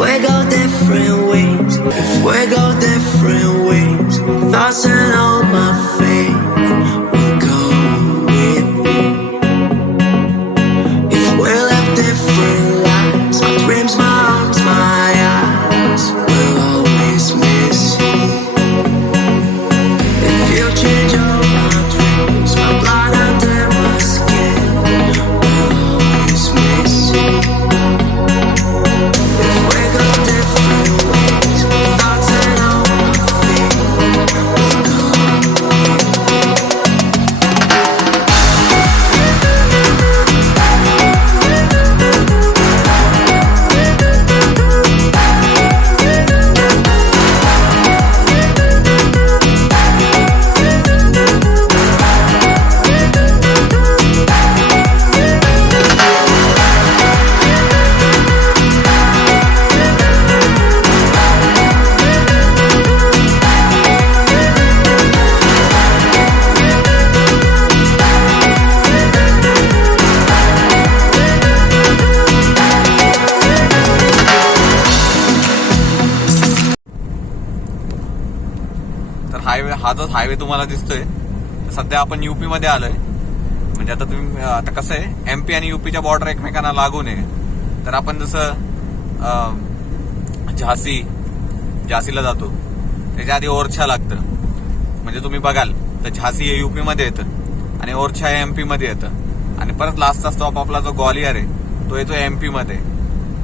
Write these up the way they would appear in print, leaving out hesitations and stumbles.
we go different ways, if we go different ways, thoughts and all my faith will go with me. If we live different lives, our dreams, my arms, my eyes will always miss you. If you change all my dreams, my blood under my skin will always miss you. If we go different ways, thoughts and all my feet will go highway, हा जो highway तुम्हाला दिसतोय सध्या आपण UP मध्ये आलोय. म्हणजे आता तुम्ही आता कसं आहे, एमपी आणि युपीच्या बॉर्डर एकमेकांना लागून आहे. तर आपण जसं झाशीला जातो त्याच्या आधी ओरछा लागतं. म्हणजे तुम्ही बघाल तर झाशी हे युपी मध्ये येतं आणि ओरछा हे एमपी मध्ये येतं आणि परत लास्टचा स्टॉप आपला जो ग्वालियर आहे तो येतो एमपी मध्ये.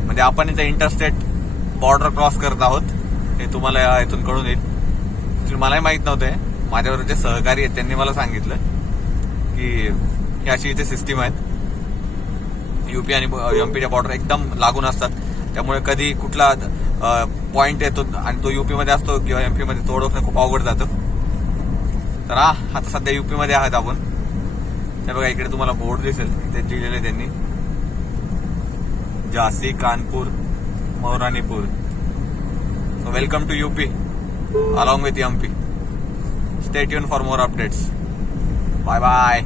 म्हणजे आपण इथं इंटरस्टेट बॉर्डर क्रॉस करत आहोत हे तुम्हाला इथून कळून येईल. मलाही माहित नव्हते, माझ्यावर जे सहकारी आहेत त्यांनी मला सांगितलं की ही अशी इथे सिस्टीम आहेत. युपी आणि एमपीच्या बॉर्डर एकदम लागून असतात, त्यामुळे कधी कुठला पॉइंट येतो आणि तो युपी मध्ये असतो किंवा एमपी मध्ये तो ओळखणं खूप अवघड जातं. तर आता सध्या युपी मध्ये आहात आपण. हे बघा इकडे तुम्हाला बोर्ड दिसेल, इथे लिहिलेलं त्यांनी झाशी, Kanpur, Mauranipur. So welcome to UP along with MP. Stay tuned for more updates. Bye bye.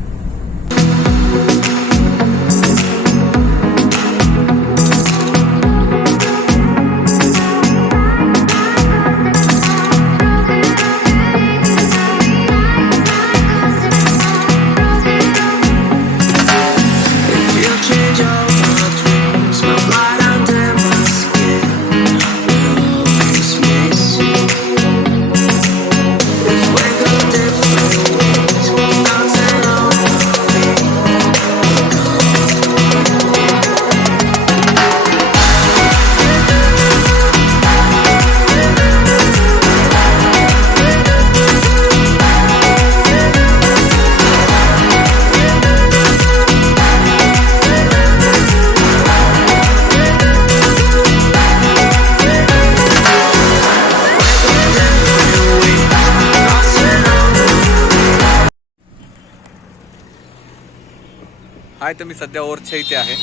If you change all my dreams, my blood under my skin will always miss you. हाय, तर मी सध्या ओरछा इथे आहे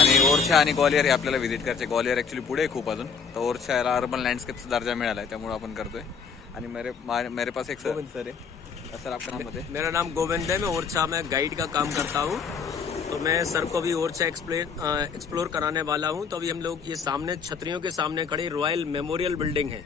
आणि ओरछा आणि ग्वालियर हे आपल्याला व्हिजिट करायचे. ग्वालियर ऍक्च्युली पुढे आहे खूप अजून. तर ओरछा याला अर्बन लँडस्केपचा दर्जा मिळाला आहे, त्यामुळे आपण करतोय. आणि मेरे पास एक सर है. सर आपका नाम बताइए. मेरा नाम गोविंद है. मैं ओरछा में गाइड का काम करता हूँ. तो मैं सर को भी ओरछा एक्सप्लोर कराने वाला हूँ. तो अभी हम लोग ये सामने छतरियों के सामने खड़ी रॉयल मेमोरियल बिल्डिंग है.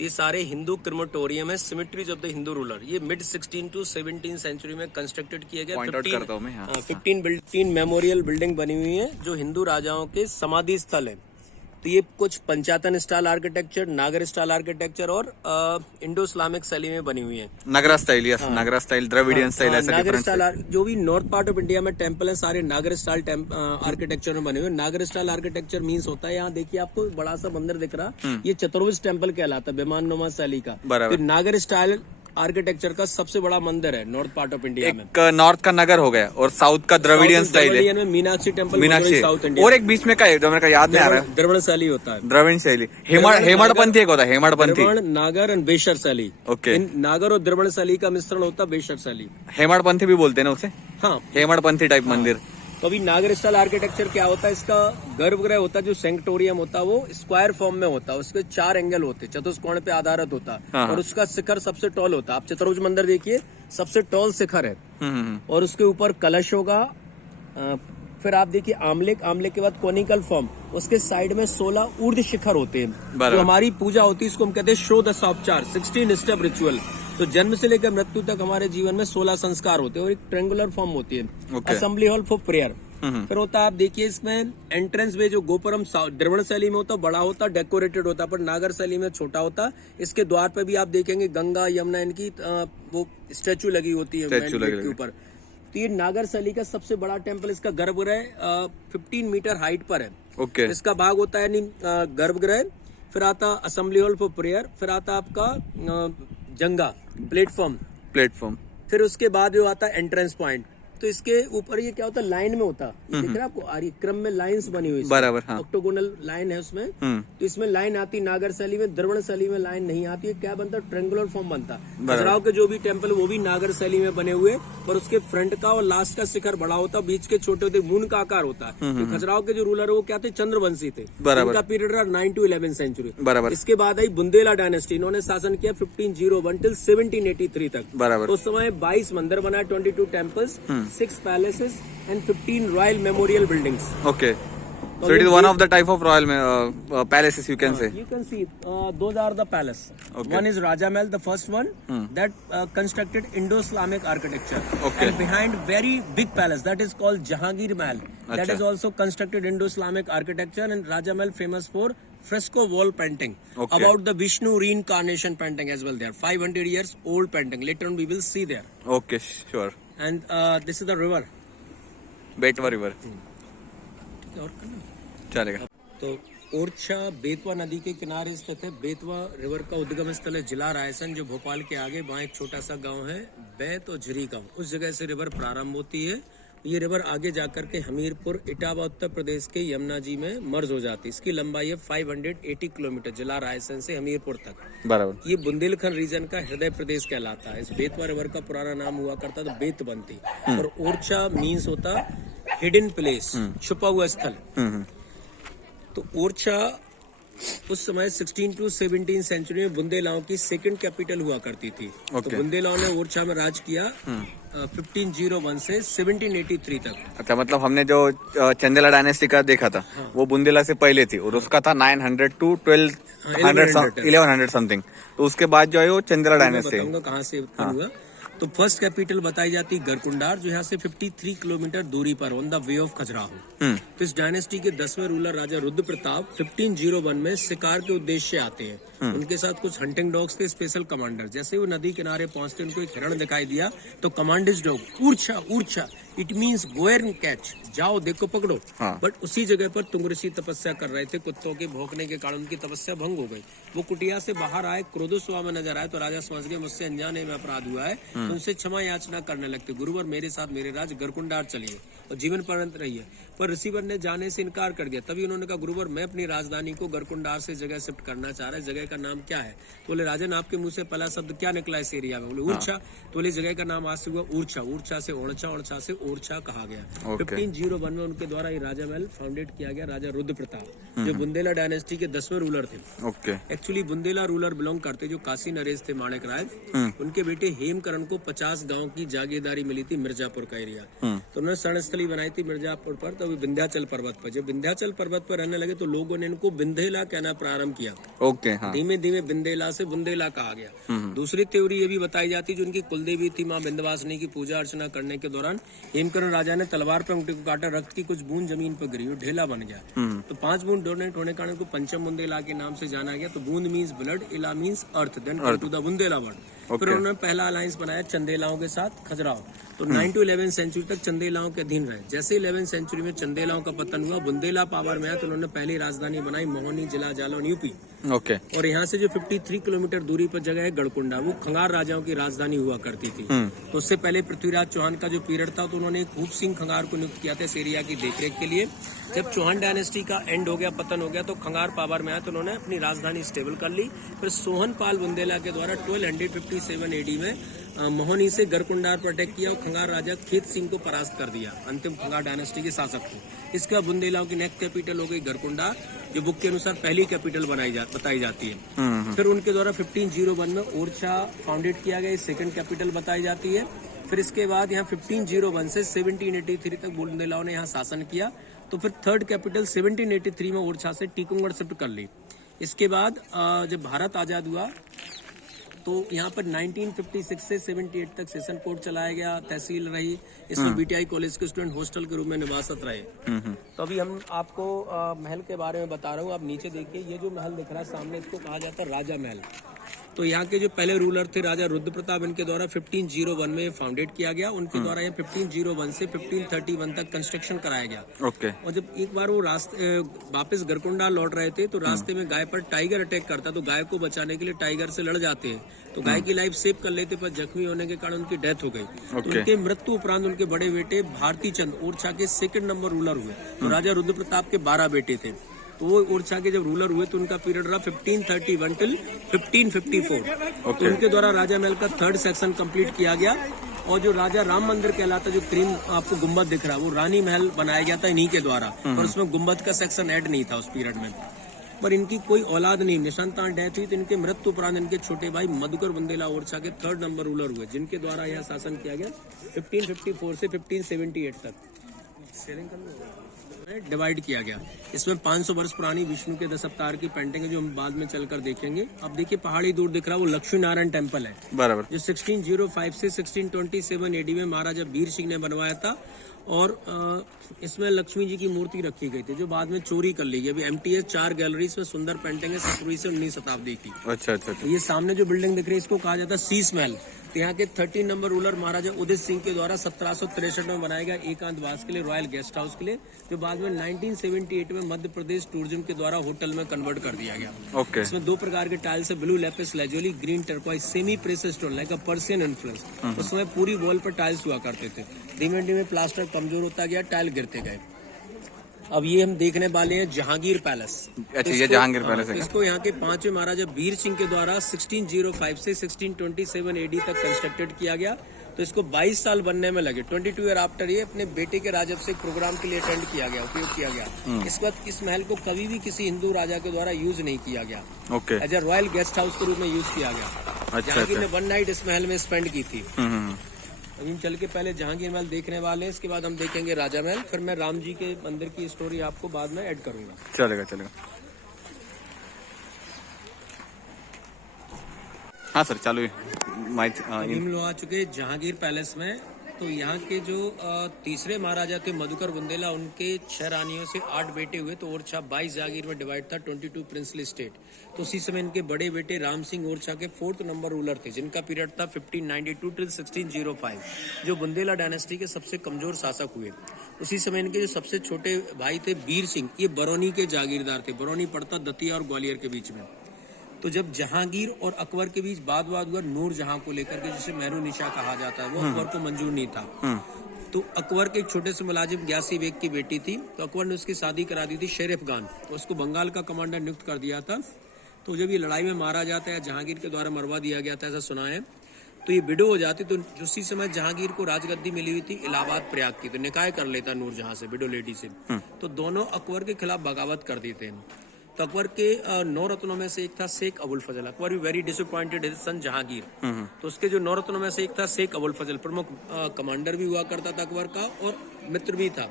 ये सारे हिंदू क्रिमेटोरियम है, symmetries of the Hindu ruler. ये मिड 16 to 17 सेंचुरी में कंस्ट्रक्टेड किए गए 15 मेमोरियल बिल्डिंग बनी हुई है जो हिंदू राजाओं के समाधि स्थल है. तो ये कुछ पंचायतन स्टाइल आर्किटेक्चर, नागर स्टाइल आर्किटेक्चर और इंडो इस्लामिक शैली में बनी हुई है. नगरा स्टाइल, यस. नगरा स्टाइल, द्रविडियन स्टाइल, ऐसा नागर स्टाइल. जो भी नॉर्थ पार्ट ऑफ इंडिया में टेम्पल है सारे नागर स्टाइल आर्किटेक्चर में बने हुए. नागर स्टाइल आर्किटेक्चर मीन्स होता है, यहाँ देखिए आपको बड़ा सा मंदिर दिख रहा, ये चतुर्भुज टेम्पल कहलाता है, विमान नुमा शैली का. फिर नागर स्टाइल आर्किटेक्चर का सबसे बड़ा मंदिर है नॉर्थ पार्ट ऑफ इंडिया में. एक नॉर्थ का नगर हो गया और साउथ का द्रविडियन स्टाइल है. Meenakshi temple, Meenakshi. South India. और एक बीच में का है जो मेरे को याद नहीं आ रहा है. द्रविड़ शैली होता है. द्रविड़ शैली. हेमड़पंथी एक होता है, हेमड़पंथी. नागर और बेशर शैली. ओके. नागर और द्रविड़ शैली का मिश्रण होता है बेशर शैली. हेमड़पंथी भी बोलते हैं ना उसे. हाँ, हेमड़पंथी टाइप मंदिर. तो अभी नागर स्टाइल आर्किटेक्चर क्या होता है, इसका गर्भगृह होता है जो सेंक्टोरियम होता है वो स्क्वायर फॉर्म में होता है. उसके 4 एंगल होते हैं, चतुष्कोण पे आधारित होता है और उसका शिखर सबसे टॉल होता है. आप चतुर्भुज मंदिर देखिए, सबसे टॉल शिखर है और उसके ऊपर कलश होगा, फिर आप देखिए आमले के बाद कोनिकल फॉर्म, उसके साइड में 16 ऊर्ध्व शिखर होते हैं। बराबर। जो हमारी पूजा होती है इसको हम कहते हैं शो दशावतार, 16 स्टेप रिचुअल। तो जन्म से लेकर मृत्यु तक हमारे जीवन में 16 संस्कार होते हैं और एक ट्रेंगुलर फॉर्म होती है। Okay. Assembly hall for prayer. फिर होता है, आप देखिए इसमें एंट्रेंस वे जो गोपुरम द्रवण शैली में होता, बड़ा होता, डेकोरेटेड होता, पर नागर शैली में छोटा होता। इसके द्वार पे भी आप देखेंगे गंगा यमुना इनकी वो स्टैचू लगी होती है Statue मेन गेट लगी के ऊपर। तो ये नागर शैली का सबसे बड़ा टेम्पल, इसका गर्भगृह 15 मीटर हाइट पर है। ओके। इसका भाग होता है गर्भगृह, फिर आता असेंबली हॉल फॉर प्रेयर, फिर आता आपका जंगा प्लेटफॉर्म, फिर उसके बाद जो आता है एंट्रेंस पॉइंट। तो इसके ऊपर ये क्या होता है, लाइन में होता, ये दिख रहा है आपको, आरी क्रम में लाइंस बनी हुई, बराबर, हाँ। ऑक्टोगोनल लाइन है उसमें। तो इसमें लाइन आती, नागर शैली में, द्रवण शैली में लाइन नहीं आती है। क्या बनता है, ट्रेंगुलर फॉर्म बनता। खजुराहो के जो भी टेम्पल वो भी नागर शैली में बने हुए, पर उसके फ्रंट का और लास्ट का शिखर बड़ा होता, बीच के छोटे होते, मून का आकार होता है। खजुराहो के जो रूलर है वो क्या थे, चंद्रवंशी थे। इनका पीरियड रहा 9 to 11 सेंचुरी। बराबर। इसके बाद आई बुंदेला डायनेस्टी, इन्होंने शासन किया 1501 till 1783 तक। बराबर। उस समय 22 मंदिर बनाए, 22 temples, 6 palaces and 15 royal memorial buildings. Okay. So it is one of the type of royal palaces, you can say. You can see those are the palace. Okay. One is Raja Mahal, the first one that constructed Indo-Islamic architecture. Okay. And behind very big palace that is called Jahangir Mahal. That Acha. is also constructed Indo-Islamic architecture, and Raja Mahal famous for fresco wall painting. Okay. About the Vishnu reincarnation painting as well there. 500 years old painting. Later on we will see there. Okay, sure. And this is the river. बेटवा river और चलेगा। तो ओरछा बेतवा नदी के किनारे स्थित है। Betwa river का उद्गम स्थल है जिला रायसेन, जो भोपाल के आगे वहाँ एक छोटा सा गांव है बैत और झरी गांव, उस जगह से रिवर प्रारंभ होती है। ये रिवर आगे जाकर के हमीरपुर इटावा उत्तर प्रदेश के यमुना जी में मर्ज हो जाती है। इसकी लंबाई है 580 किलोमीटर जिला रायसेन से हमीरपुर तक। बराबर। ये बुंदेलखंड रीजन का हृदय प्रदेश कहलाता है। इस बेतवा रिवर का पुराना नाम हुआ करता था बेतबंती, और ओरछा मीन्स होता हिडन प्लेस, छुपा हुआ स्थल। तो ओरछा उस समय 16 to 17 सेंचुरी में बुंदेलाओं की सेकंड कैपिटल हुआ करती थी। तो बुंदेलाओं ने ओरछा में राज किया 1501 से 1783 तक। अच्छा, मतलब हमने जो चंदेला डायनेस्टी का देखा था वो बुंदेला से पहले थी, और उसका था 900 to 1100 समथिंग। तो उसके बाद जो है वो चंदेला डायनेस्टी। बताऊंगा कहाँ से उत्पन्न हुआ। तो फर्स्ट कैपिटल बताई जाती गरकुंडार, जो यहाँ से 53 किलोमीटर दूरी पर, on the way of Khajuraho. तो इस डायनेस्टी के 10वें रूलर राजा रुद्र प्रताप 1501 में शिकार के उद्देश्य आते हैं। उनके साथ कुछ हंटिंग डॉग्स थे, स्पेशल कमांडर। जैसे वो नदी किनारे पहुंचते उनको एक हिरण दिखाई दिया, तो कमांडर्स डॉग ऊर्छा ऊर्छा, it means go and catch, जाओ देखो पकड़ो। बट उसी जगह पर तुंग ऋषि तपस्या कर रहे थे। कुत्तों के भौंकने के कारण उनकी तपस्या भंग हो गई। वो कुटिया से बाहर आए, क्रोधस्वा में नजर आए, तो राजा समझ गए मुझसे अनजाने में अपराध हुआ है, तो उनसे क्षमा याचना करने लगते। गुरुवर मेरे साथ मेरे राज गरकुंडार चलिए और जीवन पर्यंत रहिए। पर रिसीवर ने जाने से इनकार कर दिया। तभी उन्होंने कहा गुरुवर मैं अपनी राजधानी को गरकुंडार से जगह शिफ्ट करना चाह रहा है, जगह का नाम क्या है? तो बोले राजन आपके मुंह से पहला शब्द क्या निकला इस एरिया में? बोले ऊर्छा। तो बोले जगह का नाम आज से हुआ ऊर्छा, ऊर्छा से ओरछा, ओरछा से ओरछा कहा गया। 1501 में उनके द्वारा ये राजा महल फाउंडेड किया गया, राजा रुद्र प्रताप, जो बुंदेला डायनेस्टी के 10वें रूलर थे। एक्चुअली बुंदेला रूलर बिलोंग करते जो काशी नरेश थे माणिक राय, उनके बेटे हेमकरण को 50 गांव की जागीरदारी मिली थी मिर्जापुर का एरिया। तो उन्होंने शरणस्थली बनाई थी मिर्जापुर पर, तो विंध्याचल पर्वत पर। जब विंध्याचल पर्वत पर रहने लगे तो लोगों ने इनको बिंदेला कहना प्रारंभ किया। धीमे धीमे बिंदेला से बुंदेला कहा गया। दूसरी थ्योरी ये भी बताई जाती जो उनकी कुलदेवी थी माँ विंध्यवासिनी की पूजा अर्चना करने के दौरान हेमकरण राजा ने तलवार पर उंगली को काटा, रक्त की कुछ बूंद जमीन पर गिरी, ढेला बन गया। तो 5 बूंद डोनेट होने के कारण को पंचम बुंदेला के नाम से जाना गया। तो बूंद मीन्स ब्लड, इला means earth, then to the Bundela word. फिर उन्होंने पहला अलायंस बनाया चंदेलाओं के साथ खजुराहो। तो 9 to 11 सेंचुरी तक चंदेलाओं के अधीन रहे। जैसे 11 सेंचुरी में चंदेलाओं का पतन हुआ, बुंदेला पावर में आया, तो उन्होंने पहली राजधानी बनाई मोहनी, जिला जालौन, यूपी। और यहाँ से जो 53 किलोमीटर दूरी पर जगह है गढ़कुंडा, वो खंगार राजाओं की राजधानी हुआ करती थी। तो उससे पहले पृथ्वीराज चौहान का जो पीरियड था, तो उन्होंने खूब सिंह खंगार को नियुक्त किया था इस एरिया की देखरेख के लिए। जब चौहान डायनेस्टी का एंड हो गया, पतन हो गया, तो खंगार पावर में आया, तो उन्होंने अपनी राजधानी स्टेबल कर ली। फिर सोहन पाल बुंदेला के द्वारा 1257 एडी में मोहनी से गरकुंडार पर अटैक किया और खंगार राजा खेत सिंह को परास्त कर दिया, अंतिम खंगार डायनेस्टी के शासक को। इसके बाद बुंदेलाओं की नेक्स्ट कैपिटल हो गई गरकुंडार, जो बुक के अनुसार पहली कैपिटल बताई जाती है। फिर उनके द्वारा 1501 में ओरछा फाउंडेड किया गया, सेकंड कैपिटल बताई जाती है। फिर इसके बाद यहाँ 1501 से 1783 तक बुंदेलाओं ने यहाँ शासन किया। तो फिर थर्ड कैपिटल 1783 में ओरछा से टीकमगढ़ शिफ्ट कर ली। इसके बाद जब भारत आजाद हुआ तो यहाँ पर 1956 से 78 तक सेशन कोर्ट चलाया गया, तहसील रही। इसमें बीटीआई कॉलेज के स्टूडेंट हॉस्टल के रूप में निवासरत रहे। तो अभी हम आपको महल के बारे में बता रहा हूँ। आप नीचे देखिए, ये जो महल दिख रहा है सामने, इसको कहा जाता है राजा महल। तो यहाँ के जो पहले रूलर थे राजा रुद्र प्रताप, इनके द्वारा 1501 में फाउंडेड किया गया। उनके द्वारा यहाँ 1501 से 1531 तक कंस्ट्रक्शन कराया गया। ओके। और जब एक बार वो रास्ते वापस गरकुंडा लौट रहे थे तो रास्ते में गाय पर टाइगर अटैक करता, तो गाय को बचाने के लिए टाइगर से लड़ जाते हैं। तो गाय की लाइफ सेव कर लेते, पर जख्मी होने के कारण उनकी डेथ हो गई। तो उनके मृत्यु उपरांत उनके बड़े बेटे भारती चंद ओरछा के 2nd नंबर रूलर हुए। तो राजा रुद्र प्रताप के 12 बेटे थे। तो वो ओरछा के जब रूलर हुए तो उनका पीरियड रहा 1531 टिल 1554। तो उनके द्वारा राजा महल का 3rd सेक्शन कंप्लीट किया गया। और जो राजा राम मंदिर कहलाता, जो क्रीम आपको गुम्बद दिख रहा है, वो रानी महल बनाया गया था इन्हीं के द्वारा, पर उसमें गुम्बद का सेक्शन ऐड नहीं था उस पीरियड में। पर इनकी कोई औलाद नहीं, निशांतान डेथ हुई। तो इनके मृत्यु उपरांत इनके छोटे भाई मधुकर बुंदेला ओरछा के 3rd नंबर रूलर हुए, जिनके द्वारा यह शासन किया गया 1554 से 1578 तक डिवाइड किया गया। इसमें 500 वर्ष पुरानी विष्णु के 10 अवतार की पेंटिंग है, जो हम बाद में चलकर देखेंगे। अब देखिए पहाड़ी दूर दिख रहा है, वो लक्ष्मी नारायण टेम्पल है बराबर, जो 1605 से 1627 एडी में महाराजा वीर सिंह ने बनवाया था। और इसमें लक्ष्मी जी की मूर्ति रखी गई थी, जो बाद में चोरी कर ली गई। अभी एमटी है, 4 गैलरीज में सुंदर पेंटिंग है 17वीं से 19वीं शताब्दी की। अच्छा। तो ये सामने जो बिल्डिंग दिख रही है, इसको कहा जाता है शीश महल। तो यहाँ के 13 नंबर रूलर महाराजा उदित सिंह के द्वारा 1763 में बनाया गया एकांतवास के लिए, रॉयल गेस्ट हाउस के लिए, जो बाद में 1978 में मध्य प्रदेश टूरिज्म के द्वारा होटल में कन्वर्ट कर दिया गया। ओके। इसमें 2 प्रकार के टाइल्स है, blue lapis lazuli, green turquoise, semi precious stone like अ पर्शियन इन्फ्लुएंस। उसमें पूरी वॉल पर टाइल्स हुआ करते थे। धीमे धीमे प्लास्टर कमजोर होता गया, टाइल गिरते गए। अब ये हम देखने वाले हैं जहांगीर पैलेस। अच्छा, ये जहांगीर पैलेस है। इसको यहाँ के 5वें महाराजा वीर सिंह के द्वारा 1605 से 1627 एडी तक कंस्ट्रक्टेड किया गया। तो इसको 22 साल बनने में लगे। 22 ईयर आफ्टर ये अपने बेटे के राजस्व प्रोग्राम के लिए अटेंड किया गया, उपयोग किया गया। इस वक्त इस महल को कभी भी किसी हिंदू राजा के द्वारा यूज नहीं किया गया। Okay. As a royal guest house के रूप में यूज किया गया। जहांगीर ने 1 नाइट इस महल में स्पेंड की थी। अभी हम चल के पहले जहांगीर महल देखने वाले हैं, इसके बाद हम देखेंगे राजा महल। फिर मैं राम जी के मंदिर की स्टोरी आपको बाद में ऐड करूंगा। चलेगा। हाँ सर, चालू हम लोग आ चुके जहांगीर पैलेस में। तो यहाँ के जो तीसरे महाराजा थे मधुकर बुंदेला, उनके 6 रानियों से 8 बेटे हुए। तो ओरछा 22 जागीर में डिवाइड था, 22 प्रिंसली स्टेट। तो उसी समय इनके बड़े बेटे राम सिंह ओरछा के 4th नंबर रूलर थे, जिनका पीरियड था 1592 टिल 1605, जो बुंदेला डायनेस्टी के सबसे कमजोर शासक हुए। उसी समय इनके जो सबसे छोटे भाई थे वीर सिंह, ये बरौनी के जागीरदार थे। बरौनी पड़ता दतिया और ग्वालियर के बीच में। तो जब जहांगीर और अकबर के बीच वाद हुआ नूर जहां को लेकर के, जिसे मेहरू निशा कहा जाता है, वो अकबर को मंजूर नहीं था। तो अकबर के एक छोटे से मुलाजिम ग्यासी बेग की बेटी थी, तो अकबर ने उसकी शादी करा दी थी शेर अफगान। उसको बंगाल का कमांडर नियुक्त कर दिया था। तो जब ये लड़ाई में मारा जाता है, जहांगीर के द्वारा मरवा दिया गया था, ऐसा सुना है। तो ये विडो हो जाती। तो उसी समय जहांगीर को राजगद्दी मिली हुई थी इलाहाबाद प्रयाग की, तो निकाय कर लेता नूर जहां से, विडो लेडी से। तो दोनों अकबर के खिलाफ बगावत कर देते हैं। तो अकबर के 9 रत्नों में से एक था शेख अबुल फजल। अकबर भी very disappointed his son Jahangir. तो उसके जो 9 रत्नों में से एक था शेख अबुल फजल, प्रमुख कमांडर भी हुआ करता था अकबर का और मित्र भी था।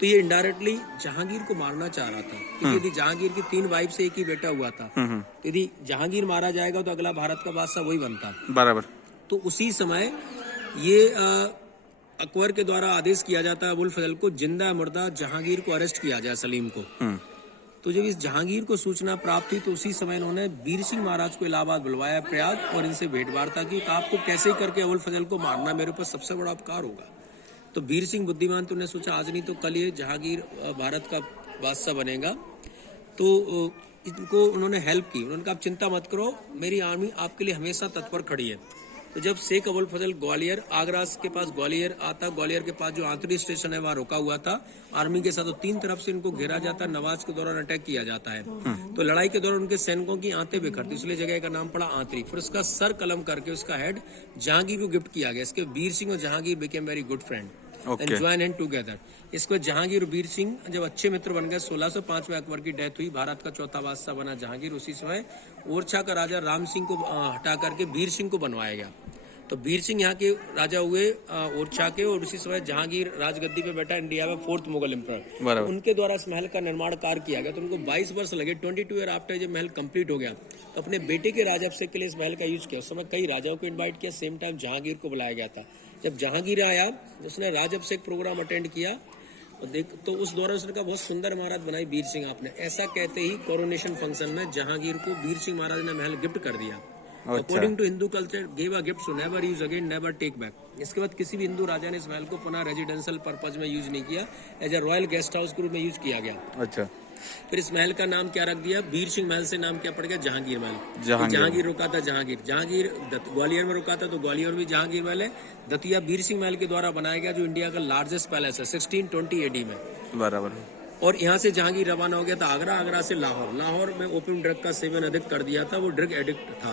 तो ये इनडायरेक्टली जहांगीर को मारना चाह रहा था, क्योंकि यदि जहांगीर की 3 वाइफ से एक ही बेटा हुआ था। तो यदि जहांगीर मारा जाएगा तो अगला भारत का बादशाह वही बनता बराबर। तो उसी समय ये अकबर के द्वारा आदेश किया जाता है अबुल फजल को जिंदा मुर्दा जहांगीर को अरेस्ट किया जाए, सलीम को। तो जब इस जहांगीर को सूचना प्राप्त हुई तो उसी समय इन्होंने वीर सिंह महाराज को इलाहाबाद बुलवाया प्रयाग, और इनसे भेंटवार्ता की। आपको कैसे करके अबुल फजल को मारना, मेरे ऊपर सबसे बड़ा उपकार होगा। तो वीर सिंह बुद्धिमान, तो उन्हें सोचा आज नहीं तो कल ये जहांगीर भारत का बादशाह बनेगा। तो इनको उन्होंने हेल्प की। उन्होंने कहा आप चिंता मत करो, मेरी आर्मी आपके लिए हमेशा तत्पर खड़ी है। तो जब शेख अबुल फजल ग्वालियर, आगरा के पास ग्वालियर आता, ग्वालियर के पास जो आंतरिक स्टेशन है वहाँ रुका हुआ था आर्मी के साथ, तो 3 तरफ से इनको घेरा जाता, नवाज के दौरान अटैक किया जाता है। तो लड़ाई के दौरान उनके सैनिकों की आंतें बिखरती, इसलिए जगह का नाम पड़ा आंतरी। फिर उसका सर कलम करके उसका हेड जहांगीर को गिफ्ट किया गया। इसके वीर सिंह और Jahangir became very good friend and join hand together. इसको जहांगीर और वीर सिंह जब अच्छे मित्र बन गए, 1605 में अकबर की डेथ हुई, भारत का 4था बादशाह बना जहांगीर। उसी समय ओरछा का राजा राम सिंह को हटा करके वीर सिंह को बनवाया गया। तो बीर सिंह यहाँ के राजा हुए ओरछा के, और उसी समय जहांगीर राजगद्दी पे बैठा इंडिया में 4th मुगल एम्परर। बराबर। उनके द्वारा इस महल का निर्माण कार्य किया गया, तो उनको 22 वर्ष लगे। 22 ईयर आफ्टर जब महल कंप्लीट हो गया तो अपने बेटे के राजाभिषेक के लिए इस महल का यूज किया। उस समय कई राजाओं को इन्वाइट किया, सेम टाइम जहांगीर को बुलाया गया था। जब जहांगीर आया उसने राजाभिषेक प्रोग्राम अटेंड किया और तो उस दौरान उसने कहा बहुत सुंदर इमारत बनाई बीर सिंह आपने। ऐसा कहते ही कोरोनेशन फंक्शन में जहांगीर को बीर सिंह महाराज ने महल गिफ्ट कर दिया। According to Hindu culture give a gift so never use again, never take back. इसके बाद किसी भी हिंदू राजा ने इस महल को पुनः रेजिडेंशियल पर्पज में यूज नहीं किया, as a royal guest house के रूप में यूज किया गया। अच्छा। फिर इस महल का नाम क्या रख दिया, बीर सिंह महल से नाम क्या पड़ गया, जहांगीर महल। जहांगीर रुका था, जहांगीर ग्वालियर में रुका था, तो ग्वालियर में भी जहांगीर महल है। दतिया बीर सिंह महल के द्वारा बनाया गया, जो इंडिया का लार्जेस्ट पैलेस है 1620 AD में। बराबर। और यहाँ से जहांगीर रवाना हो गया था आगरा, आगरा से लाहौर। लाहौर में ओपियम ड्रग का सेवन अधिक कर दिया था, वो ड्रग एडिक्ट था,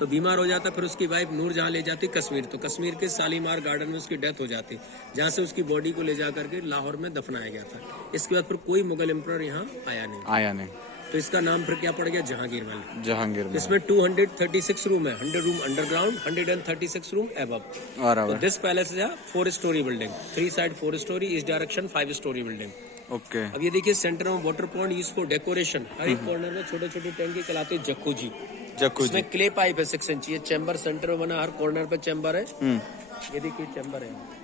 तो बीमार हो जाता। फिर उसकी वाइफ नूरजहां ले जाती कश्मीर, तो कश्मीर के शालीमार गार्डन में उसकी डेथ हो जाती, जहाँ से उसकी बॉडी को ले जा करके लाहौर में दफनाया गया था। इसके बाद फिर कोई मुगल एम्परर यहाँ आया नहीं, तो इसका नाम फिर क्या पड़ गया, जहांगीर महल। जहांगीर महल। इसमें 236 रूम है, 100 room underground, 136 room above. This palace is 4 storey building, 3 side 4 storey, इस डायरेक्शन 5 स्टोरी बिल्डिंग। ओके। अब ये देखिए सेंटर में water point use for decoration. हर एक कॉर्नर में छोटे छोटे टैंक कहलाते हैं जकूजी। इसमें क्ले पाइप है 6 इंच। ये चैम्बर सेंटर में बना, हर कॉर्नर पे चैम्बर है। ये देखिए चैम्बर है,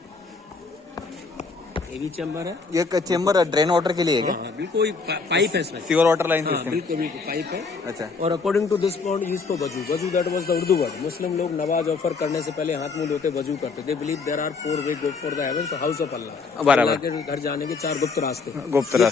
ये भी चैम्बर है। ये चैम्बर ड्रेन वाटर के लिए है क्या? हाँ, बिल्कुल पाइप है इसमें, सीवर वाटर लाइन। बिल्कुल बिल्कुल पाइप है। अच्छा। और according to this point use for वजू। वजू that was the Urdu word. Muslim लोग नमाज ऑफर करने से पहले हाथ मुंह धोते वजू करते। They believe there are 4 way go for the heavens, house of Allah. Allah के घर जाने के 4 गुप्त रास्ते।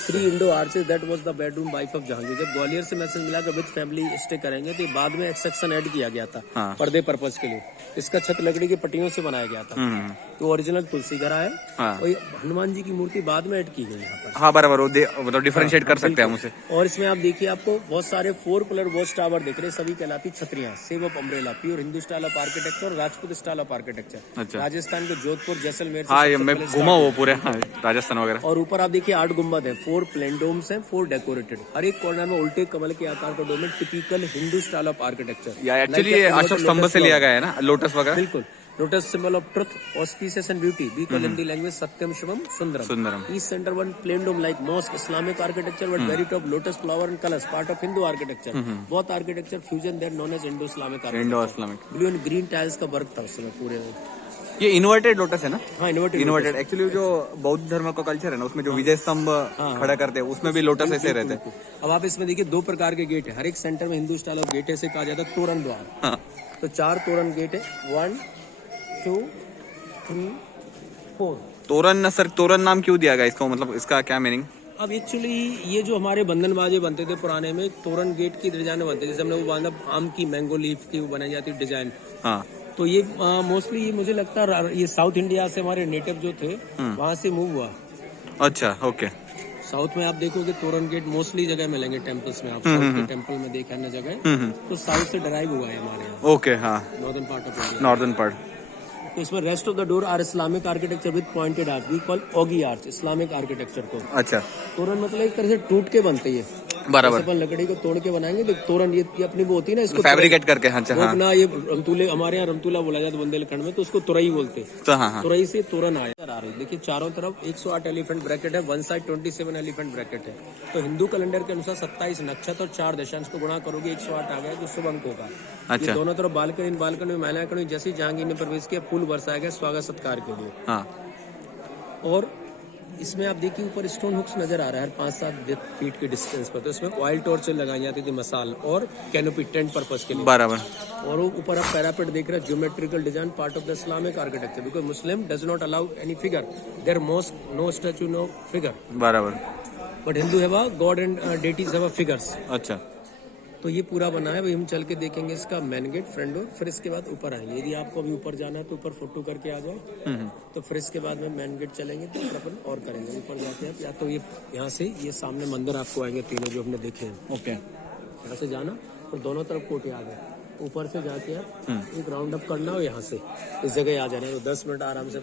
3 Indo arches, that was the bedroom wife of Jahangir. जब ग्वालियर से मैसेज मिला कि विद फैमिली स्टे करेंगे, तो बाद में एक सेक्शन ऐड किया गया था पर्दे पर्पज के लिए। इसका छत लकड़ी की पट्टियों से बनाया गया था। तो ओरिजिनल तुलसी घरा है, और हनुमान जी की मूर्ति बाद में ऐड की गई यहाँ पर। हाँ बराबर, मतलब डिफरेंशिएट कर सकते हैं हम उसे। और इसमें आप देखिए आपको बहुत सारे 4 पिलर वॉच टावर दिख रहे हैं, सभी कहलाती छतरियां। Save of umbrella, pure Hindu style of architecture और राजपूत स्टाइल ऑफ आर्किटेक्चर। अच्छा। राजस्थान के जोधपुर जैसलमेर से। हाँ, ये मैं घूमा वो पूरे राजस्थान वगैरह। और ऊपर आप देखिए 8 गुम्बद है, 4 प्लेन डोम्स है, 4 डेकोरेटेड। हर एक कॉर्नर में उल्टे कमल के आकार का डोम है, typical Hindu style of architecture. Actually ये अशोक स्तंभ से लिया गया है ना, लोटस वगैरह। बिल्कुल, lotus symbol of truth, auspicious and beauty. We call in the language सत्यम शिवम सुंदरम। East centre 1 plain dome like mosque, Islamic architecture but very top lotus flower and colours, part of Hindu architecture. बहुत architecture fusion there known as Indo Islamic architecture. Blue and green tiles का work था उस समय पूरे। ये inverted lotus है ना? हाँ, इन्वर्टेड। एक्चुअली जो बौद्ध धर्म का कल्चर है ना, उसमें जो विजय स्तंभ खड़ा करते हैं, उसमें भी लोटस ऐसे रहते हैं। अब आप इसमें देखिए 2 प्रकार के गेट है, हर एक सेंटर में हिंदू स्टाइल ऑफ गेट ऐसे कहा जाता है तोरण द्वार। तो 4 तोरण गेट है, 1 2 3 4। तोरण सर, तोरण नाम क्यों दिया गया इसको, मतलब इसका क्या मीनिंग? अब एक्चुअली ये जो हमारे बंधन बाजे बनते थे पुराने में, तोरण गेट की डिजाइन बनते थे, जैसे हमने वो बांधा आम की, मैंगो लीफ की वो बनाई जाती डिजाइन। हाँ। तो ये मोस्टली ये मुझे लगता है ये साउथ इंडिया से हमारे नेटिव जो थे वहाँ से मूव हुआ। अच्छा, ओके। साउथ में आप देखोगे तोरण गेट मोस्टली जगह मिलेंगे टेम्पल्स में। आप साउथ के टेम्पल में देखा है जगह, तो साउथ से डराइव हुआ है हमारे यहाँ। ओके, हाँ। Northern part of India. Northern part. तो इसमें rest of the door are Islamic architecture with pointed arch, we call ogee arch, Islamic architecture को। अच्छा। तोरण मतलब एक तरह से टूट के बनते हैं, बराबर। अपन लकड़ी को तोड़ के बनाएंगे तो तोरण ये अपनी वो होती है ना, इसको फैब्रिकेट करके। अच्छा, हाँ। ना ये रमतुले, हमारे यहाँ रमतुला बोला जाता है बुंदेलखंड में, तो उसको तुरई बोलते हैं। तो हाँ, तुरई से तोरण आया आ रही। देखिए चारों तरफ 108 एलिफेंट ब्रैकेट है, 1 साइड 27 एलिफेंट ब्रैकेट है। तो हिंदू कैलेंडर के अनुसार 27 नक्षत्र और 4 दशांश को गुणा करोगे 108 आ गया, जो शुभ अंक होगा। अच्छा। ये दोनों तरफ बालकनी में महिलाएं खड़ी, जैसे जहांगीर ने प्रवेश किया फूल बरसाया गया स्वागत सत्कार के लिए। हाँ। और इसमें आप देखिए ऊपर स्टोन हुक्स नजर आ रहा है 5-7 फीट के डिस्टेंस पर। तो इसमें ऑयल टॉर्च लगाई जाती थी मसाल और कैनोपी टेंट पर्पस के लिए। बराबर। और वो ऊपर आप पैरापेट देख रहे हैं, geometrical design, part of the Islamic architecture, because Muslim does not allow any figure, their mosque no statue no figure. बराबर। But Hindu have a god and deities have a figures. अच्छा। तो ये पूरा बना है, वही हम चल के देखेंगे इसका मेन गेट, फ्रंट डोर। फिर इसके बाद ऊपर आएंगे, यदि आपको अभी ऊपर जाना है तो ऊपर फोटो करके आ जाओ। तो फिर इसके बाद में मेन गेट चलेंगे, तो अपन और करेंगे ऊपर जाके आप, या तो ये यहाँ से ये सामने मंदिर आपको आएंगे तीनों जो हमने देखे हैं। ओके। यहाँ से जाना और दोनों तरफ कोटे आ गए, ऊपर से जाके आप एक राउंड अप करना हो, यहाँ से इस जगह आ जाना है, तो 10 मिनट आराम से।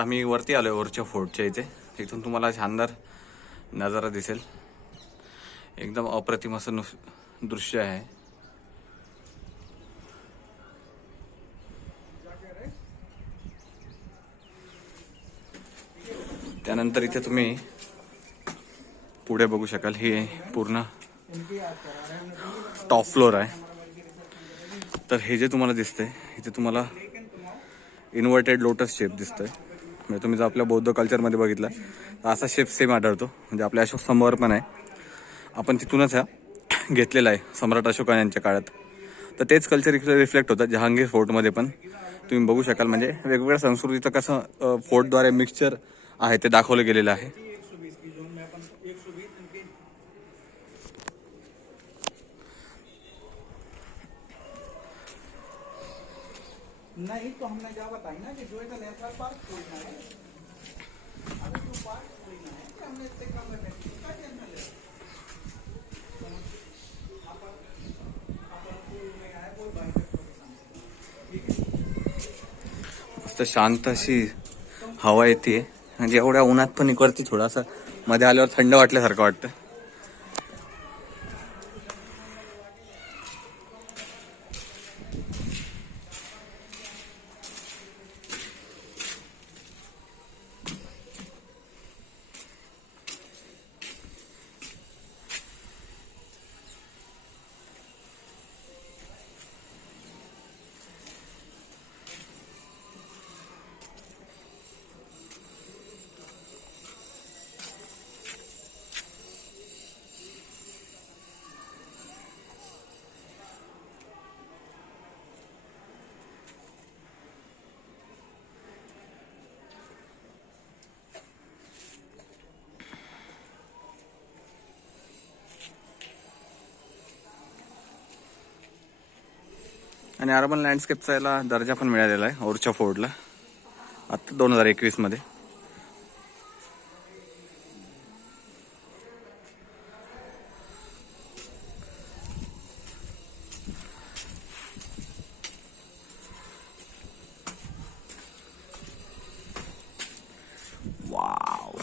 आता आम्ही वरती आलोय ओरछा फोर्टच्या इथे. इथून तुम्हाला शानदार नजारा दिसेल. एकदम अप्रतिम असं दृश्य आहे. त्यानंतर इथे तुम्ही पुढे बघू शकाल, ही पूर्ण टॉप फ्लोर आहे. तर हे जे तुम्हाला दिसतंय इथे तुम्हाला इन्व्हर्टेड लोटस शेप दिसतोय. म्हणजे तुम्ही जर आपल्या बौद्ध कल्चरमध्ये बघितला तर असा शेप सेम आढळतो. म्हणजे आपल्या अशोक स्तंभावर पण आहे. आपण तिथूनच हा घेतलेला आहे सम्राट अशोका यांच्या काळात. तर तेच कल्चर रिफ्लेक्ट होतं जहांगीर फोर्टमध्ये पण तुम्ही बघू शकाल. म्हणजे वेगवेगळ्या संस्कृतीचं कसं फोर्टद्वारे मिक्सचर आहे ते दाखवलं गेलेलं आहे. नहीं तो हमने क्या बताई ना कि जो एक नेशनल पार्क खोलना है, अगर जो पार्क खोलना है कि हमने इससे कम में इसका टेंशन ले मस्त शांत अशी हवा येते. म्हणजे एवढ्या उन्हात पण इकडती थोडासा मध्ये आल्यावर थंड वाटल्यासारखं वाटतं. आणि अर्बन लँडस्केपचा याला दर्जा पण मिळालेला आहे ओरछा फोर्टला आता 2021 मध्ये. वाव.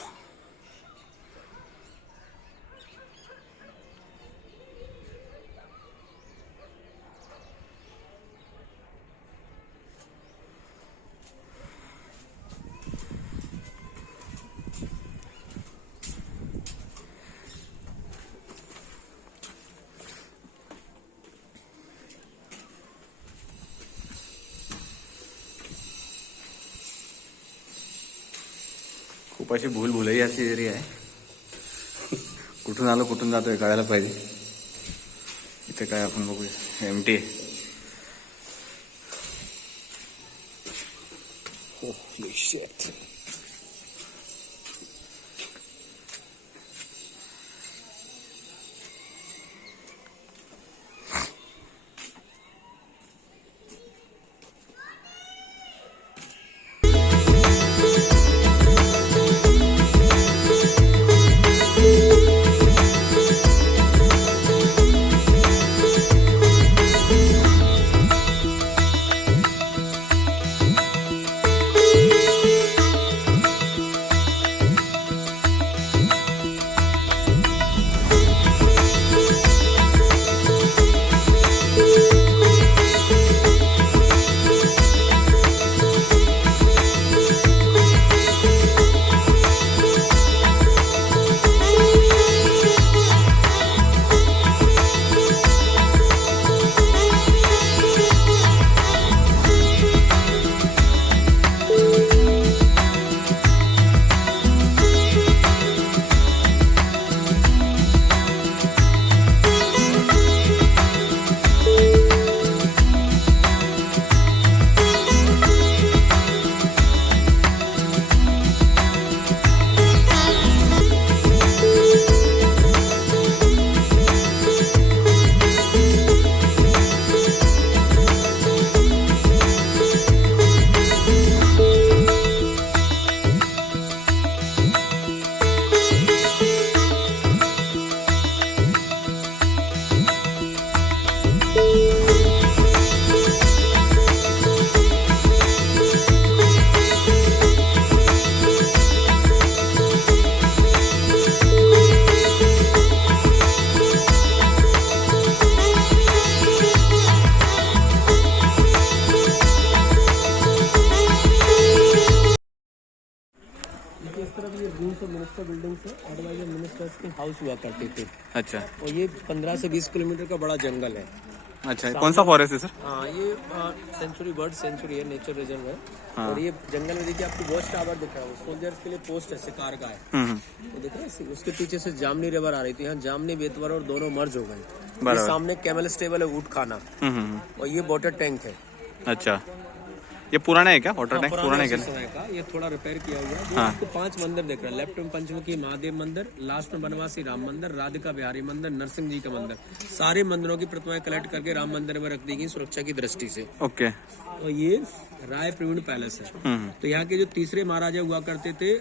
खूप अशी भूलभुलैयाची एरिया आहे. कुठून आलो कुठून जातोय कळायला पाहिजे. इथे काय आपण बघूया एमटी आहे. Holy shit. हाउस हुआ करते थे। अच्छा और ये 15 से 20 किलोमीटर का बड़ा जंगल है। अच्छा, कौन सा फॉरेस्ट है सर? हाँ, ये सेंचुरी बर्ड सेंचुरी है, नेचर रिजर्व है। हाँ। और ये जंगल में देखिए आपको वॉच टावर दिख रहा है, सोल्जर्स के लिए पोस्ट है, शिकार का है। ये दिख रहा है, उसके पीछे से जामनी रिवर आ रही थी, यहाँ जामनी बेतवर और दोनों मर्ज हो गए। ये सामने कैमल स्टेबल है, ऊँट खाना, और ये वाटर टैंक है। अच्छा, ये पुराना है क्या वाटर टैंक? पुराना है क्या? समय का, ये थोड़ा रिपेयर किया हुआ है। हाँ। आपको 5 मंदिर दिख रहा है, लेफ्ट में पंचमुखी महादेव मंदिर, लास्ट में बनवासी राम मंदिर, राधिका बिहारी मंदिर, नरसिंह जी का मंदिर। सारे मंदिरों की प्रतिमाएं कलेक्ट करके राम मंदिर में रख दी गई सुरक्षा की दृष्टि से। ओके। और ये राय प्रवीण पैलेस है। तो यहाँ के जो तीसरे महाराजा हुआ करते थे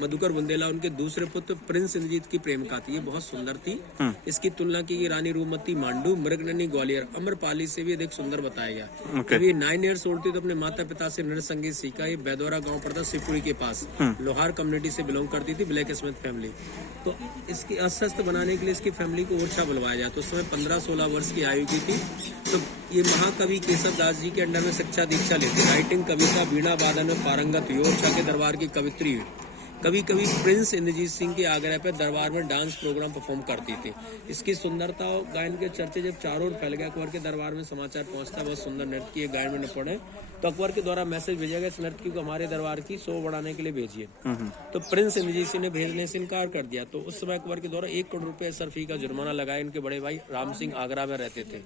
मधुकर बुंदेला, उनके दूसरे पुत्र प्रिंस इंद्रजीत की प्रेमिका थी। ये बहुत सुंदर थी। इसकी तुलना की गई रानी रूपमती मांडू, मृगननी ग्वालियर, अम्रपाली से भी अधिक सुंदर बताया गया। जब ये 9 ईयर्स ओल्ड थी तो अपने माता पिता से नृत्य संगीत सीखा। ये बैदौरा गांव पड़ता शिवपुरी के पास, लोहार कम्युनिटी से बिलोंग करती थी, ब्लैक स्मिथ फैमिली। तो इसकी अस्वस्थ बनाने के लिए इसकी फैमिली को ओरछा बुलवाया जाए। तो उस समय 15-16 वर्ष की आयु की थी। तो ये महाकवि केशव दास जी के अंडर में शिक्षा दीक्षा लेते, राइटिंग, कविता, वीणा वादन में पारंगत हुई। ओरछा के दरबार की कवित्री हुई। कभी कभी प्रिंस इंद्रजीत सिंह के आग्रह पर दरबार में डांस प्रोग्राम परफॉर्म करती थी। इसकी सुंदरता और गायन के चर्चे जब चारों ओर फैल गए, अकबर के दरबार में समाचार पहुंचता, बहुत सुंदर नृत्य की गायन में न पड़े, तो अकबर के द्वारा मैसेज भेजा गया, इस नर्तकी को हमारे दरबार की शो बढ़ाने के लिए भेजिए। तो प्रिंस इंद्रजीत सिंह ने भेजने से इनकार कर दिया। तो उस समय अकबर के द्वारा 1 करोड़ रुपए सरफी का जुर्माना लगाया। इनके बड़े भाई राम सिंह आगरा में रहते थे,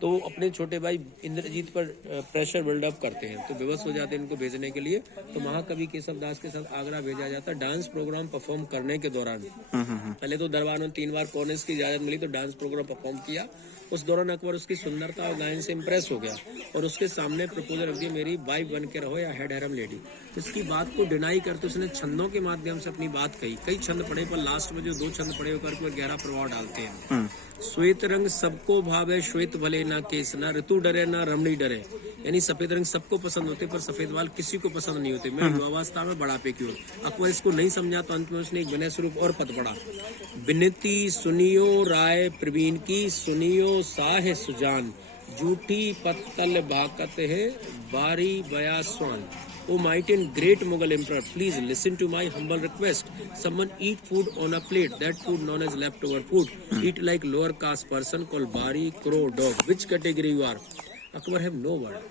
तो अपने छोटे भाई इंद्रजीत पर प्रेशर बिल्डअप करते हैं, तो विवश हो जाते हैं इनको भेजने के लिए। तो महाकवि केशव दास के साथ आगरा भेजा जाता। डांस प्रोग्राम परफॉर्म करने के दौरान पहले तो दरबार में 3 बार कॉर्नेस की इजाजत मिली, तो डांस प्रोग्राम परफॉर्म किया। उस दौरान अकबर उसकी सुंदरता और गायन से इम्प्रेस हो गया और उसके सामने प्रपोजल रख दिया, मेरी वाइफ बन के रहो या हेड हैरम लेडी। इसकी बात को डिनाई करते उसने छंदों के माध्यम से अपनी बात कही। कई छंद पढ़े, पर लास्ट में जो 2 छंद पढ़े होकर गहरा प्रभाव डालते हैं। श्वेत रंग सबको भावे, श्वेत भले ना केस, ना ऋतु डरे ना रमणी डरे। यानी सफेद रंग सबको पसंद होते, पर सफेद बाल किसी को पसंद नहीं होते। मैं युवावस्था में बढ़ापे की ओर। अकबर इसको नहीं समझा, तो अंत में उसने एक विनय स्वरूप और पद पढ़ा, विनती सुनियो राय प्रवीण की, सुनियो साहे सुजान, जूठी पत्तल भाकत है बारी बयासवान। O mighty and great Mughal emperor, please listen to my humble request. Someone eat food on a plate. That food known as leftover food. Eat like lower caste person called bari, crow, dog. Which category you are? Akbar have no word.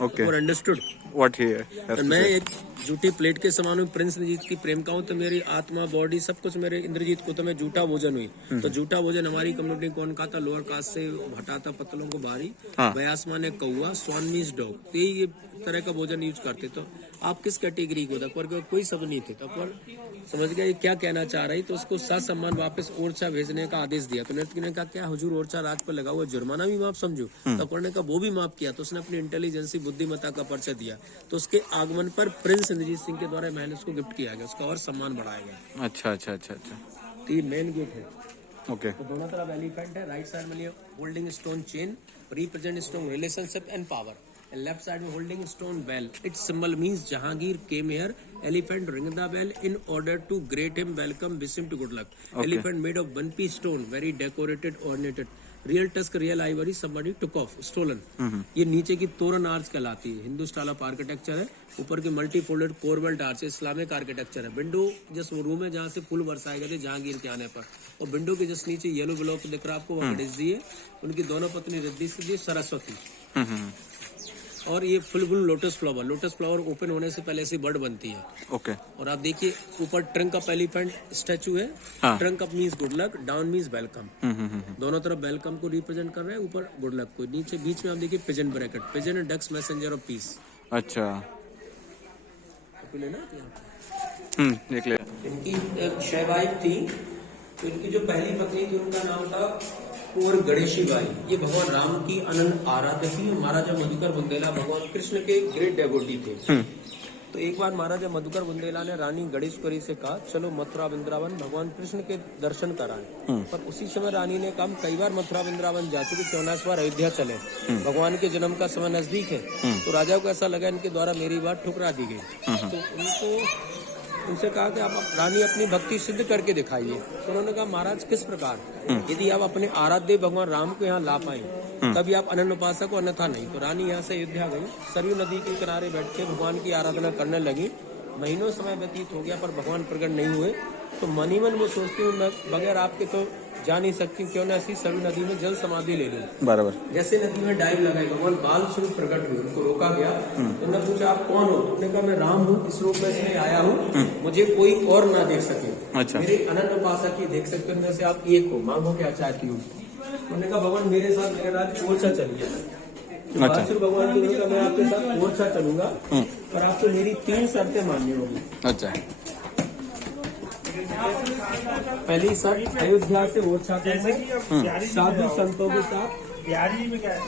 Okay. Akbar understood. What he has to मैं say. एक जूठी plate के समान हूँ, Prince Indrajit की प्रेमिका हूँ, तो मेरी आत्मा, बॉडी, सब कुछ मेरे इंद्रजीत को तो मैं जूठा भोजन हुई। तो जूठा भोजन हमारी कम्युनिटी कौन खाता? लोअर कास्ट से हटाता पत्तलों को बारी। बयासमा ने कौआ, स्वान मीन्स डॉग, तो ये तरह का भोजन यूज करते। तो आप किस कैटेगरी को? अकबर के कोई शब्द नहीं थे, तो अकबर समझ गया ये क्या कहना चाह रही, तो उसको ससम्मान वापस ओरछा भेजने का आदेश दिया। तो नर्तकी ने कहा, क्या हुजूर ओरछा राज पर लगा हुआ जुर्माना भी माफ समझू? तो अकबर ने कहा वो भी माफ किया। तो उसने अपनी इंटेलिजेंसी, बुद्धिमत्ता का परिचय दिया। तो उसके आगमन पर प्रिंस इंद्रजीत सिंह के द्वारा महल उसको गिफ्ट किया गया, उसका और सम्मान बढ़ाया गया। अच्छा अच्छा अच्छा अच्छा। तो ये मेन गेट है। ओके। तो दोनों तरफ एलिफेंट है, राइट साइड में holding stone chain, represent strong relationship and power. Left side में holding stone bell, it's symbol means Jahangir came here. Elephant ring the bell in order to great him welcome, wish him to good luck. Elephant made of 1 piece stone, very decorated, ornated. Real tusk, real ivory, somebody took off, stolen। ये नीचे की तोरण arch कहलाती है, Hindu style of architecture है। ऊपर की multi folded corbelled arch, Islamic architecture है। विंडो जस्ट वो रूम है जहाँ से फूल बरसाए गए थे जहांगीर के आने पर। और विंडो के जस्ट नीचे येलो ब्लॉक दिख रहा है आपको, वहाँ गणेश जी है, उनकी दोनों पत्नी रिद्धि सिद्धि सरस्वती। और ये full Bloom lotus flower, lotus flower open होने से पहले ऐसी बर्ड बनती है। ओके। और आप देखिए ऊपर ट्रंक ऑफ एलिफेंट स्टैचू है। Trunk of means good luck, down means welcome. दोनों तरफ वेलकम को रिप्रेजेंट कर रहे हैं, ऊपर गुड लक को। नीचे बीच में आप देखिए pigeon bracket, pigeon and ducks messenger of peace. अच्छा। लेना देख ले। इनकी 6 वाइफ थी, तो इनकी जो पहली पत्नी थी उनका नाम था कुंवर गणेशी बाई। ये भगवान राम की अनंत आराध्य थी। महाराजा मधुकर बुंदेला भगवान कृष्ण के ग्रेट डेवोटी थे। तो एक बार महाराजा मधुकर बुंदेला ने रानी गणेश्वरी से कहा, चलो मथुरा वृंदावन भगवान कृष्ण के दर्शन कराएं। पर उसी समय रानी ने कहा, कई बार मथुरा वृंदावन जा चुके, 14 बार अयोध्या चले, भगवान के जन्म का समय नजदीक है। तो राजा को ऐसा लगा इनके द्वारा मेरी बात ठुकरा दी गई। तो उनसे कहा कि आप रानी अपनी भक्ति सिद्ध करके दिखाइए। तो उन्होंने कहा, महाराज किस प्रकार? यदि आप अपने आराध्य भगवान राम को यहाँ ला पाए तभी आप अनन्य उपासक हो, अन्यथा नहीं। तो रानी यहाँ से अयोध्या गई, सरयू नदी के किनारे बैठ के भगवान की आराधना करने लगी। महीनों समय व्यतीत हो गया पर भगवान प्रकट नहीं हुए। तो मनी मन वो सोचती हूँ मैं बगैर आपके तो जा नहीं सकती, क्यों ना ऐसी सभी नदी में जल समाधि ले लूं। बराबर। जैसे नदी में डाइव लगाई, भगवान बाल स्वरूप प्रकट हुए, उनको रोका गया। तो उन्होंने पूछा आप कौन हो? उन्होंने कहा मैं राम हूँ, इस रूप में इसलिए आया हूँ, मुझे कोई और ना देख सके। अच्छा। मेरे अनंत उपासक ही देख सकते, उनमें से आप एक हो, मांगो क्या चाहती हूँ। उन्होंने कहा भगवान मेरे साथ मेरे राज ओरछा चलिए। अच्छा। भगवान ने कहा मैं आपके साथ ओरछा चलूंगा और आपको मेरी 3 शर्तें माननी होगी। अच्छा। पहली शर्त, अयोध्या से ओरछा तक में साधु संतों के साथ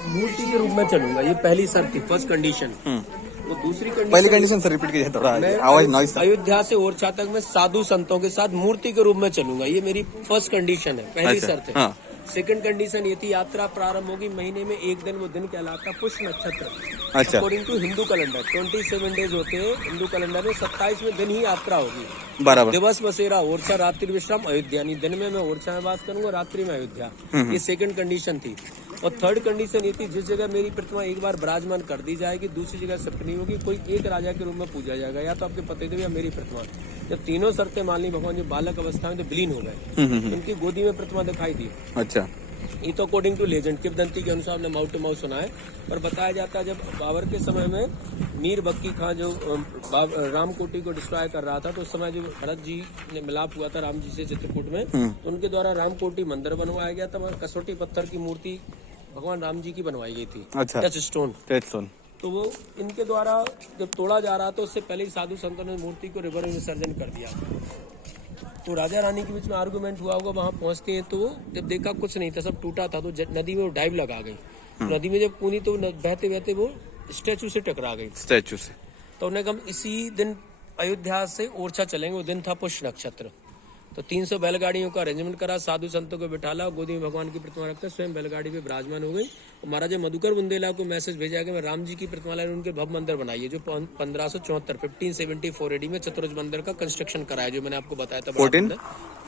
मूर्ति के रूप में चलूंगा, ये पहली शर्त थी, फर्स्ट कंडीशन। तो दूसरी कंडीशन, पहली कंडीशन सर रिपीट कीजिए थोड़ा, आवाज नॉइस था। अयोध्या से ओरछा तक मैं साधु संतों के साथ मूर्ति के रूप में चलूंगा, ये मेरी फर्स्ट कंडीशन है, पहली अच्छा, शर्त है। हाँ। सेकंड कंडीशन ये थी, यात्रा प्रारंभ होगी महीने में एक दिन, वो दिन कहलाता पुष्य नक्षत्र। अच्छा। According to Hindu calendar 27 days होते हैं हिंदू कैलेंडर में, 27वें दिन ही यात्रा होगी। बराबर। दिवस बसेरा ओरछा, रात्रि विश्राम अयोध्या। नहीं, दिन में मैं ओरछा में वास करूंगा, रात्रि में अयोध्या। ये सेकंड कंडीशन थी। और थर्ड कंडीशन ये थी, जिस जगह मेरी प्रतिमा एक बार विराजमान कर दी जाएगी, दूसरी जगह शिफ्ट नहीं होगी, कोई एक राजा के रूप में पूजा जाएगा, या तो आपके पतिदेव या मेरी प्रतिमा। जब तीनों शर्तें मान ली, भगवान जो बालक अवस्था में तो विलीन हो गए, उनकी गोदी में प्रतिमा दिखाई दी। अच्छा। ये तो अकॉर्डिंग टू लेजेंड, किवदंती के अनुसार ने माउथ टू माउथ सुना है। और बताया जाता है जब बाबर के समय में मीर बक्की खां जो रामकोटी को डिस्ट्रॉय कर रहा था, तो उस समय जो भरत जी ने मिलाप हुआ था राम जी से चित्रकूट में, तो उनके द्वारा रामकोटी मंदिर बनवाया गया था, वहाँ कसौटी पत्थर की मूर्ति भगवान राम जी की बनवाई गई थी। अच्छा। Touch stone. तो वो इनके द्वारा जब तोड़ा जा रहा था, उससे पहले ही साधु संतों ने मूर्ति को रिवर में विसर्जन कर दिया। तो राजा रानी के बीच में आर्गुमेंट हुआ होगा, वहां पहुंचते हैं तो जब देखा कुछ नहीं था, सब टूटा था, तो नदी में वो डाइव लगा गई। नदी में जब पूरी तो बहते बहते वो स्टैचू से टकरा गई। स्टैचू से। तो उन्हें कहा इसी दिन अयोध्या से ओरछा चलेंगे, वो दिन था पुष्य नक्षत्र। तो 300 बैलगाड़ियों का अरेंजमेंट करा, साधु संतों को बिठाला, गोदी में भगवान की प्रतिमा रखकर स्वयं बैलगाड़ी पे विराजमान हो गई। और महाराजा मधुकर बुंदेला को मैसेज भेजा कि मैं राम जी की प्रतिमा लाकर उनके भव्य मंदिर बनाइए, जो 1574 एडी में चतुर्भुज मंदिर का कंस्ट्रक्शन कराया, जो मैंने आपको बताया था।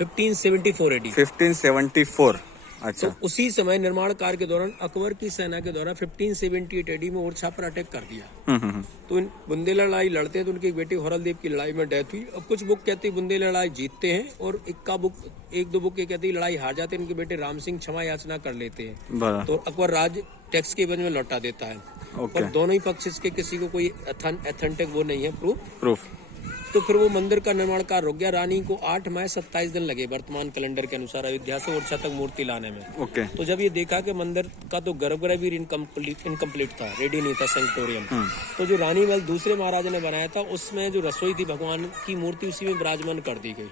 1574 एडी। 1574। अच्छा। तो उसी समय निर्माण कार्य के दौरान अकबर की सेना के द्वारा 1578 एडी में ओरछा पर अटैक कर दिया। तो बुंदेला लड़ाई लड़ते हैं, तो उनकी एक बेटी होरलदेव की लड़ाई में डेथ हुई। अब कुछ बुक कहती है बुंदेला लड़ाई जीतते हैं, और एक दो बुक ये कहती है लड़ाई हार जाते हैं, उनके बेटे राम सिंह क्षमा याचना कर लेते हैं, तो अकबर राज टैक्स के एवज में लौटा देता है। और दोनों ही पक्ष इसके किसी को कोई ऑथेंटिक वो नहीं है प्रूफ। तो फिर वो मंदिर का निर्माण कार्य रुक गया। रानी को 8 माह 27 दिन लगे वर्तमान कैलेंडर के अनुसार अयोध्या से ओरछा तक मूर्ति लाने में। ओके। तो जब ये देखा कि मंदिर का तो गर्भगृह भी इनकम्प्लीट था, रेडी नहीं था सेंक्टोरियम, तो जो रानी महल दूसरे महाराजा ने बनाया था, उसमें जो रसोई थी भगवान की मूर्ति उसी में विराजमान कर दी गई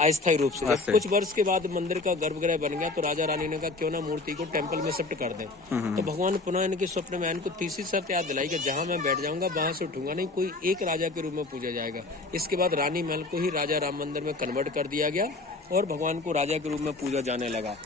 अस्थायी रूप से। जब कुछ वर्ष के बाद मंदिर का गर्भगृह बन गया, तो राजा रानी ने कहा क्यों ना मूर्ति को टेम्पल में शिफ्ट कर दें। तो भगवान पुनः इनके स्वप्न में इनको तीसरी शर्त याद दिलाई कि जहां मैं बैठ जाऊंगा वहां से उठूंगा नहीं, कोई एक राजा के रूप में पूजा जाएगा। इसके बाद रानी महल को ही राजा राम मंदिर में कन्वर्ट कर दिया गया और भगवान को राजा के रूप में पूजा जाने लगा।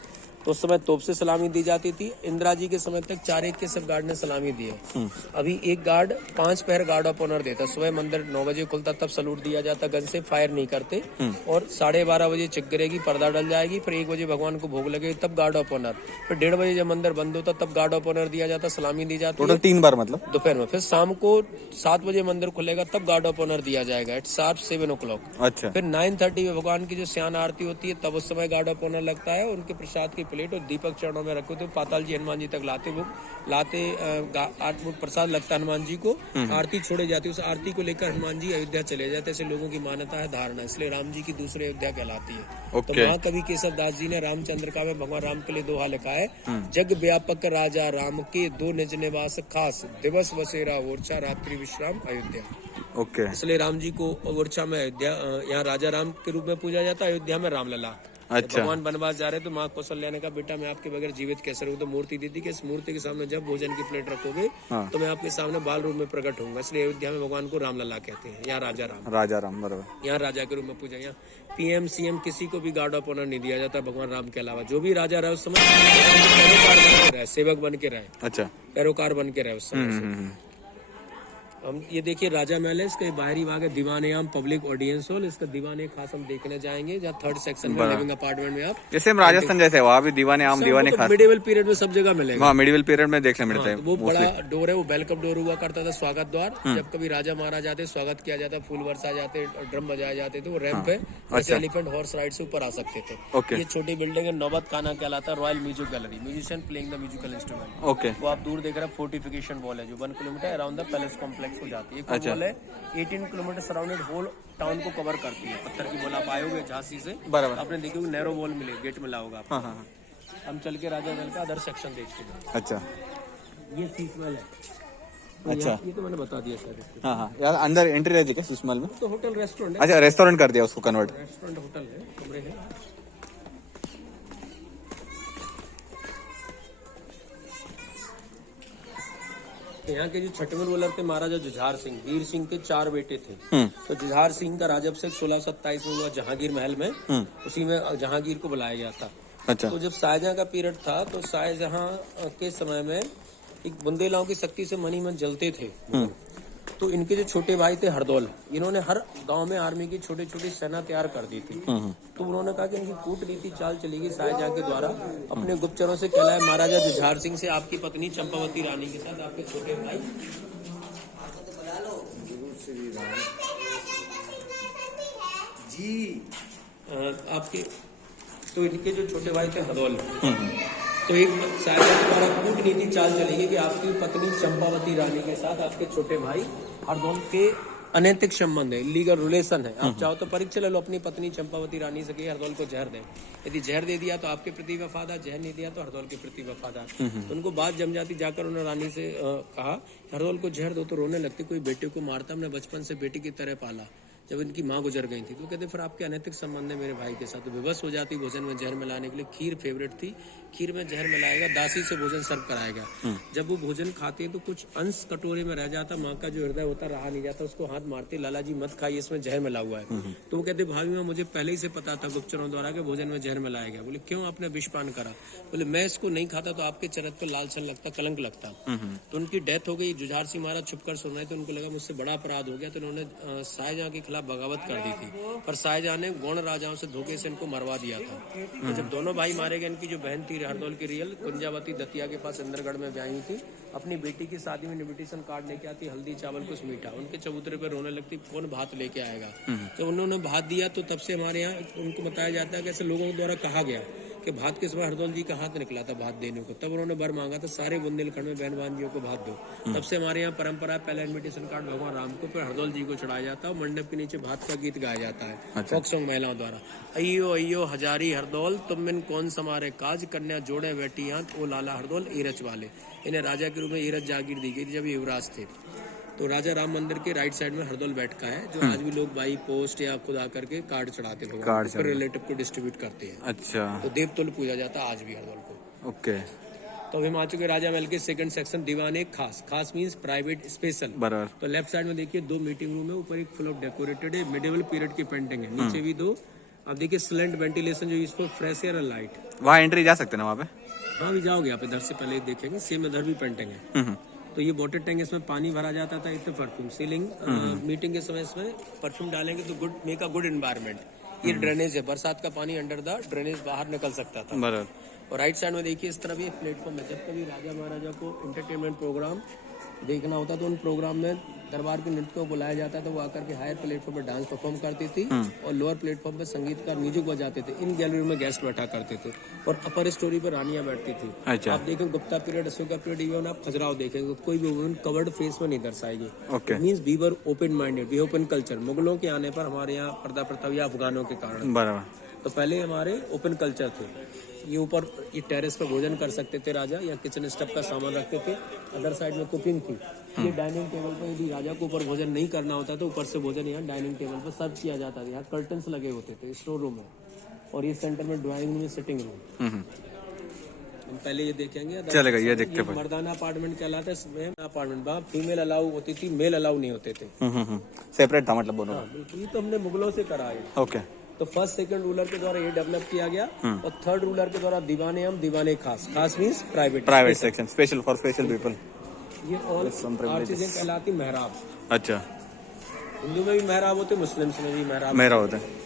तो उस समय तोप से सलामी दी जाती थी। इंदिरा जी के समय तक 4 के सब गार्ड ने सलामी दी है। अभी एक गार्ड 5 पहर गार्ड ऑफ ऑनर देता। सुबह मंदिर 9 बजे खुलता, तब सलूट दिया जाता, गन से फायर नहीं करते। और 12:30 बजे चिक गिरेगी, पर्दा डल जाएगी, फिर 1 बजे भगवान को भोग लगेगी, तब गार्ड ऑफ ऑनर। फिर 1:30 बजे जब मंदिर बंद होता, तब गार्ड ऑफ ऑनर दिया जाता, सलामी दी जाती है 3 बार मतलब दोपहर में। फिर शाम को 7 बजे मंदिर खुलेगा, तब गार्ड ऑफ ऑनर दिया जाएगा एट शार्प 7 o'clock। अच्छा। फिर 9:30 में भगवान की जो स्यान आरती होती है, तब उस समय गार्ड ऑफ ऑनर लगता है। उनके प्रसाद की प्लेट और दीपक चरणों में रखे थे, पाताल जी हनुमान जी तक लाते 8 फुट प्रसाद लगता हनुमान जी को। आरती छोड़े जाती है, उस आरती को लेकर हनुमान जी अयोध्या चले जाते, ऐसे लोगों की मान्यता है, धारणा, इसलिए राम जी की दूसरी अयोध्या कहलाती है। तो महाकवि केशव दास जी ने रामचंद्र का में भगवान राम के लिए दोहा लिखा है, जग व्यापक राजा राम के 2 निज निवास खास, दिवस बसेरा ओरछा, रात्रि विश्राम अयोध्या। ओके। इसलिए राम जी को ओरछा में अयोध्या, यहाँ राजा राम के रूप में पूजा जाता है, अयोध्या में रामलला। अच्छा। भगवान वनवास जा रहे तो माँ कौशल्या ने कहा बेटा मैं आपके बगैर जीवित कैसे रहूं, तो मूर्ति दी थी कि इस मूर्ति के सामने जब भोजन की प्लेट रखोगे तो मैं आपके सामने बाल रूप में प्रकट होऊंगा। इसलिए अयोध्या में भगवान को रामलला कहते हैं, यहाँ राजा राम बराबर, यहाँ राजा के रूप में पूजा। यहाँ PM CM किसी को भी गार्ड ऑफ ऑनर नहीं दिया जाता भगवान राम के अलावा। जो भी राजा रहे उस समय पैरोकार बन के रहे, सेवक बन के रहे। अच्छा। पैरोकार बन के रहे उस समय। हम ये देखिए राजा महल है, इसका बाहरी भाग है दीवाने आम पब्लिक ऑडियंस हॉल, इसका दीवाने खास हम देखने जाएंगे, जहाँ थर्ड सेक्शन में लिविंग अपार्टमेंट में आप जैसे हम राजस्थान जैसे वहाँ भी दीवाने आम दीवाने खास मिडिवल पीरियड में सब जगह मिलेगा। वहाँ मिडिवल पीरियड में देखने मिलते हैं। वो बड़ा डोर है, वो वेलकम डोर हुआ करता था, स्वागत द्वार। जब कभी राजा महाराज आते स्वागत किया जाता, फूल बरसाए जाते, ड्रम बजाए जाते थे, वो रैंप है, ऐसे एलिफेंट हॉर्स राइड से ऊपर आ सकते थे। ये छोटी बिल्डिंग है, नौबत खाना कहलाता है, royal music gallery, musician playing the musical instrument. Okay, वो आप दूर देख रहे हैं, फोर्टिफिकेशन वॉल है जो 1 kilometre around the palace complex को जाती है। वॉल है 18 किलोमीटर सराउंडेड होल टाउन को कवर करती है। पत्थर की वॉल आप आए होंगे झांसी से, बराबर आपने देखी होगी, नैरो वॉल मिले, गेट मिला होगा आपको। हम चल के राजा महल का अदर सेक्शन देखते हैं। अच्छा, ये शीश महल है। अच्छा, ये तो मैंने बता दिया सर। हाँ हाँ, यार अंदर एंट्री रहती है क्या शीश महल में? तो होटल रेस्टोरेंट है। अच्छा, रेस्टोरेंट कर दिया उसको कन्वर्ट। रेस्टोरेंट होटल है, कमरे हैं। यहाँ के जो छठवें रूलर थे महाराजा जुझार सिंह, वीर सिंह के 4 बेटे थे। तो जुझार सिंह का राजअभिषेक 1627 में हुआ जहांगीर महल में, उसी में जहांगीर को बुलाया गया था। अच्छा, तो जब शाहजहां का पीरियड था तो शाहजहां के समय में एक बुंदेलाओं की शक्ति से मनी मन जलते थे। तो इनके जो छोटे भाई थे हरदौल, इन्होंने हर गांव में आर्मी की छोटी छोटी सेना तैयार कर दी थी। तो उन्होंने कहा कि इनकी कूटनीति चाल चलेगी शाहजहां के द्वारा, अपने गुप्तचरों से कहला है महाराजा जुझार सिंह से आपकी पत्नी चंपावती रानी के साथ आपके छोटे भाई जी आपके, तो इनके जो छोटे भाई थे हरदौल, तो एक शाहजहां के द्वारा कूटनीति चाल चलेगी कि आपकी पत्नी चंपावती रानी के साथ आपके छोटे भाई हरदौल के अनैतिक संबंध है, इलीगल रिलेशन है। आप चाहो तो परीक्षा ले लो अपनी पत्नी चंपावती रानी से कि हरदौल को जहर दे। यदि जहर दे दिया तो आपके प्रति वफादार, जहर नहीं दिया तो हरदौल के प्रति वफादार। तो उनको बात जम जाती, जाकर उन्होंने रानी से कहा हरदौल को जहर दो, तो रोने लगती, कोई बेटे को मारता, हमने बचपन से बेटी की तरह पाला, जब इनकी माँ गुजर गई थी। तो कहते फिर आपके अनैतिक संबंध है मेरे भाई के साथ। तो विवश हो जाती भोजन में जहर मिलाने के लिए। खीर फेवरेट थी, खीर में जहर मिलाएगा, दासी से भोजन सर्व कराएगा। जब वो भोजन खाते तो कुछ अंश कटोरे में रह जाता, माँ का जो हृदय होता रहा नहीं जाता, उसको हाथ मारते, लाला जी मत खाइए इसमें जहर मिला हुआ है। तो वो कहते भाभी माँ मुझे पहले ही से पता था गुप्तचरों द्वारा कि भोजन में जहर मिलाया गया। बोले क्यों आपने विषपान करा? बोले मैं इसको नहीं खाता तो आपके चरित्र पर लालसन लगता, कलंक लगता। तो उनकी डेथ हो गई। जुझार सिंह महाराज छुपकर सुन रहे थे, उनको लगा मुझसे बड़ा अपराध हो गया, तो उन्होंने शाहजहां के खिलाफ बगावत कर दी थी। पर शाहजहां ने गौण राजाओं से धोखे से इनको मरवा दिया था। तो जब दोनों भाई मारे गए, इनकी जो बहन थी हरदौल की रियल कुंजावती दतिया के पास इंद्रगढ़ में ब्याही थी, अपनी बेटी की शादी में इनविटेशन कार्ड लेके आती, हल्दी चावल कुछ मीठा, उनके चबूतरे पर रोने लगती, कौन भात लेके आएगा। जब उन्होंने भात दिया तो तब से हमारे यहाँ उनको बताया जाता है कि ऐसे लोगों द्वारा कहा गया कि भात के समय हरदौल जी का हाथ निकला था भात देने को। तब उन्होंने बर मांगा था सारे बुंदेलखंड में बहन भांजियों को भात दो। तब से हमारे यहाँ परंपरा, पहला इन्विटेशन कार्ड भगवान राम को, फिर हरदौल जी को चढ़ाया जाता है। मंडप के नीचे भात का गीत गाया जाता है, फोक सॉन्ग महिलाओं द्वारा। अयो अयो हजारी हरदौल तुम मिन कौन समारे काज, कन्या जोड़े बैठी हाथ ओ लाला हरदौल ईरच वाले। इन्हें राजा के रूप में ईरच जागीर दी गई थी जब ये युवराज थे। तो राजा राम मंदिर के राइट साइड में हरदौल बैठका है, जो आज भी लोग बाई पोस्ट या खुद आकर के कार्ड चढ़ाते हैं, फिर रिलेटिव को डिस्ट्रीब्यूट करते हैं। अच्छा, तो देवतुल्य पूजा जाता है आज भी हरदौल को। ओके, तो हम आ चुके राजा महल के सेकंड सेक्शन, दीवाने खास। खास मींस प्राइवेट स्पेशल। बराबर। तो लेफ्ट साइड में देखिए 2 मीटिंग रूम है, ऊपर एक फुल ऑफ डेकोरेटेड है, मिडिवल पीरियड की पेंटिंग है, नीचे भी 2। अब देखिए स्लेंट वेंटिलेशन जो इसको फ्रेश एयर और लाइट। वहाँ एंट्री जा सकते ना वहाँ पे? हाँ भी जाओगे आप, इधर से पहले देखेंगे, सेम इधर भी पेंटिंग है। तो ये वाटर टैंक, इसमें पानी भरा जाता था, इतना परफ्यूम सीलिंग। मीटिंग के समय इसमें परफ्यूम डालेंगे तो good make a good environment. ये ड्रेनेज है, बरसात का पानी अंडर द ड्रेनेज बाहर निकल सकता था। बराबर। और राइट साइड में देखिए इस तरफ ये प्लेटफॉर्म है। जब कभी राजा महाराजा को एंटरटेनमेंट प्रोग्राम देखना होता तो उन प्रोग्राम में दरबार के नृत्य को बुलाया जाता था, वो आकर के हायर प्लेटफॉर्म पर डांस परफॉर्म करती थी और लोअर प्लेटफॉर्म पर संगीतकार म्यूजिक बजाते थे। इन गैलरी में गेस्ट बैठा करते थे और अपर स्टोरी पर रानियां बैठती थी। अच्छा। आप देखें Gupta period, Ashoka period, even आप खजुराहो देखेंगे, कोई भी वुमेन कवर्ड फेस में नहीं दर्शाएगी। Okay, means we were open minded, we open culture. मुगलों के आने पर हमारे यहाँ पर्दा प्रथा या अफगानों के कारण, बराबर। तो पहले हमारे ओपन कल्चर थे। ये ऊपर ये टेरेस पर भोजन कर सकते थे राजा, या किचन स्टफ का सामान रखते थे। अदर साइड में कुकिंग थी। ये डाइनिंग टेबल पर यदि राजा को ऊपर भोजन नहीं करना होता तो ऊपर से भोजन यहाँ डाइनिंग टेबल पर सर्व किया जाता था। यहाँ कर्टन्स लगे होते थे, स्टोर रूम है। और ये सेंटर में ड्राइंग रूम, सिटिंग रूम। हम पहले ये देखेंगे, चलेगा, ये देखते हैं। मर्दाना अपार्टमेंट कहलाता है। अपार्टमेंट वहाँ फीमेल अलाउ होती थी, मेल अलाउ नहीं होते थे। सेपरेट था मतलब दोनों। बिल्कुल, ये तो हमने मुगलों से करा है। ओके, तो फर्स्ट सेकंड रूलर के द्वारा ये डेवलप किया गया और थर्ड रूलर के द्वारा दीवाने हम, दीवाने खास। खास means private section, special for special people. ये ऑल Some privileges. चीजें कहलाती मेहराब। अच्छा, हिंदू में भी मेहराब होते, मुस्लिम्स में भी मेहराब। मेरा होता है।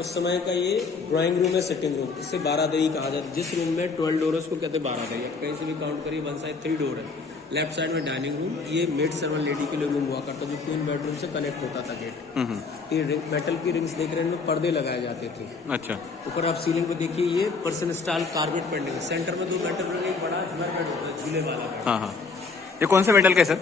उस समय का ये ड्राइंग रूम है, सिटिंग रूम, इससे बारादरी कहा जाता है। जिस रूम में 12 डोर है उसको कहते हैं बारादरी। आप कहीं से भी काउंट करिए, वन साइड 3 डोर है। लेफ्ट साइड में डाइनिंग रूम, ये मेड सर्वेंट लेडी के लिए रूम हुआ करता, जो 2 बेडरूम से कनेक्ट होता था गेट। ये मेटल की रिंग्स देख रहे हैं, इनमें पर्दे लगाए जाते थे। अच्छा, ऊपर आप सीलिंग पे देखिए, ये पर्सन स्टाइल कारपेट पेंटिंग है। सेंटर में 2 मेटल में एक बड़ा झूमर बेड होता है, झूले वाला। हाँ हाँ। ये कौन सा मेटल का है सर?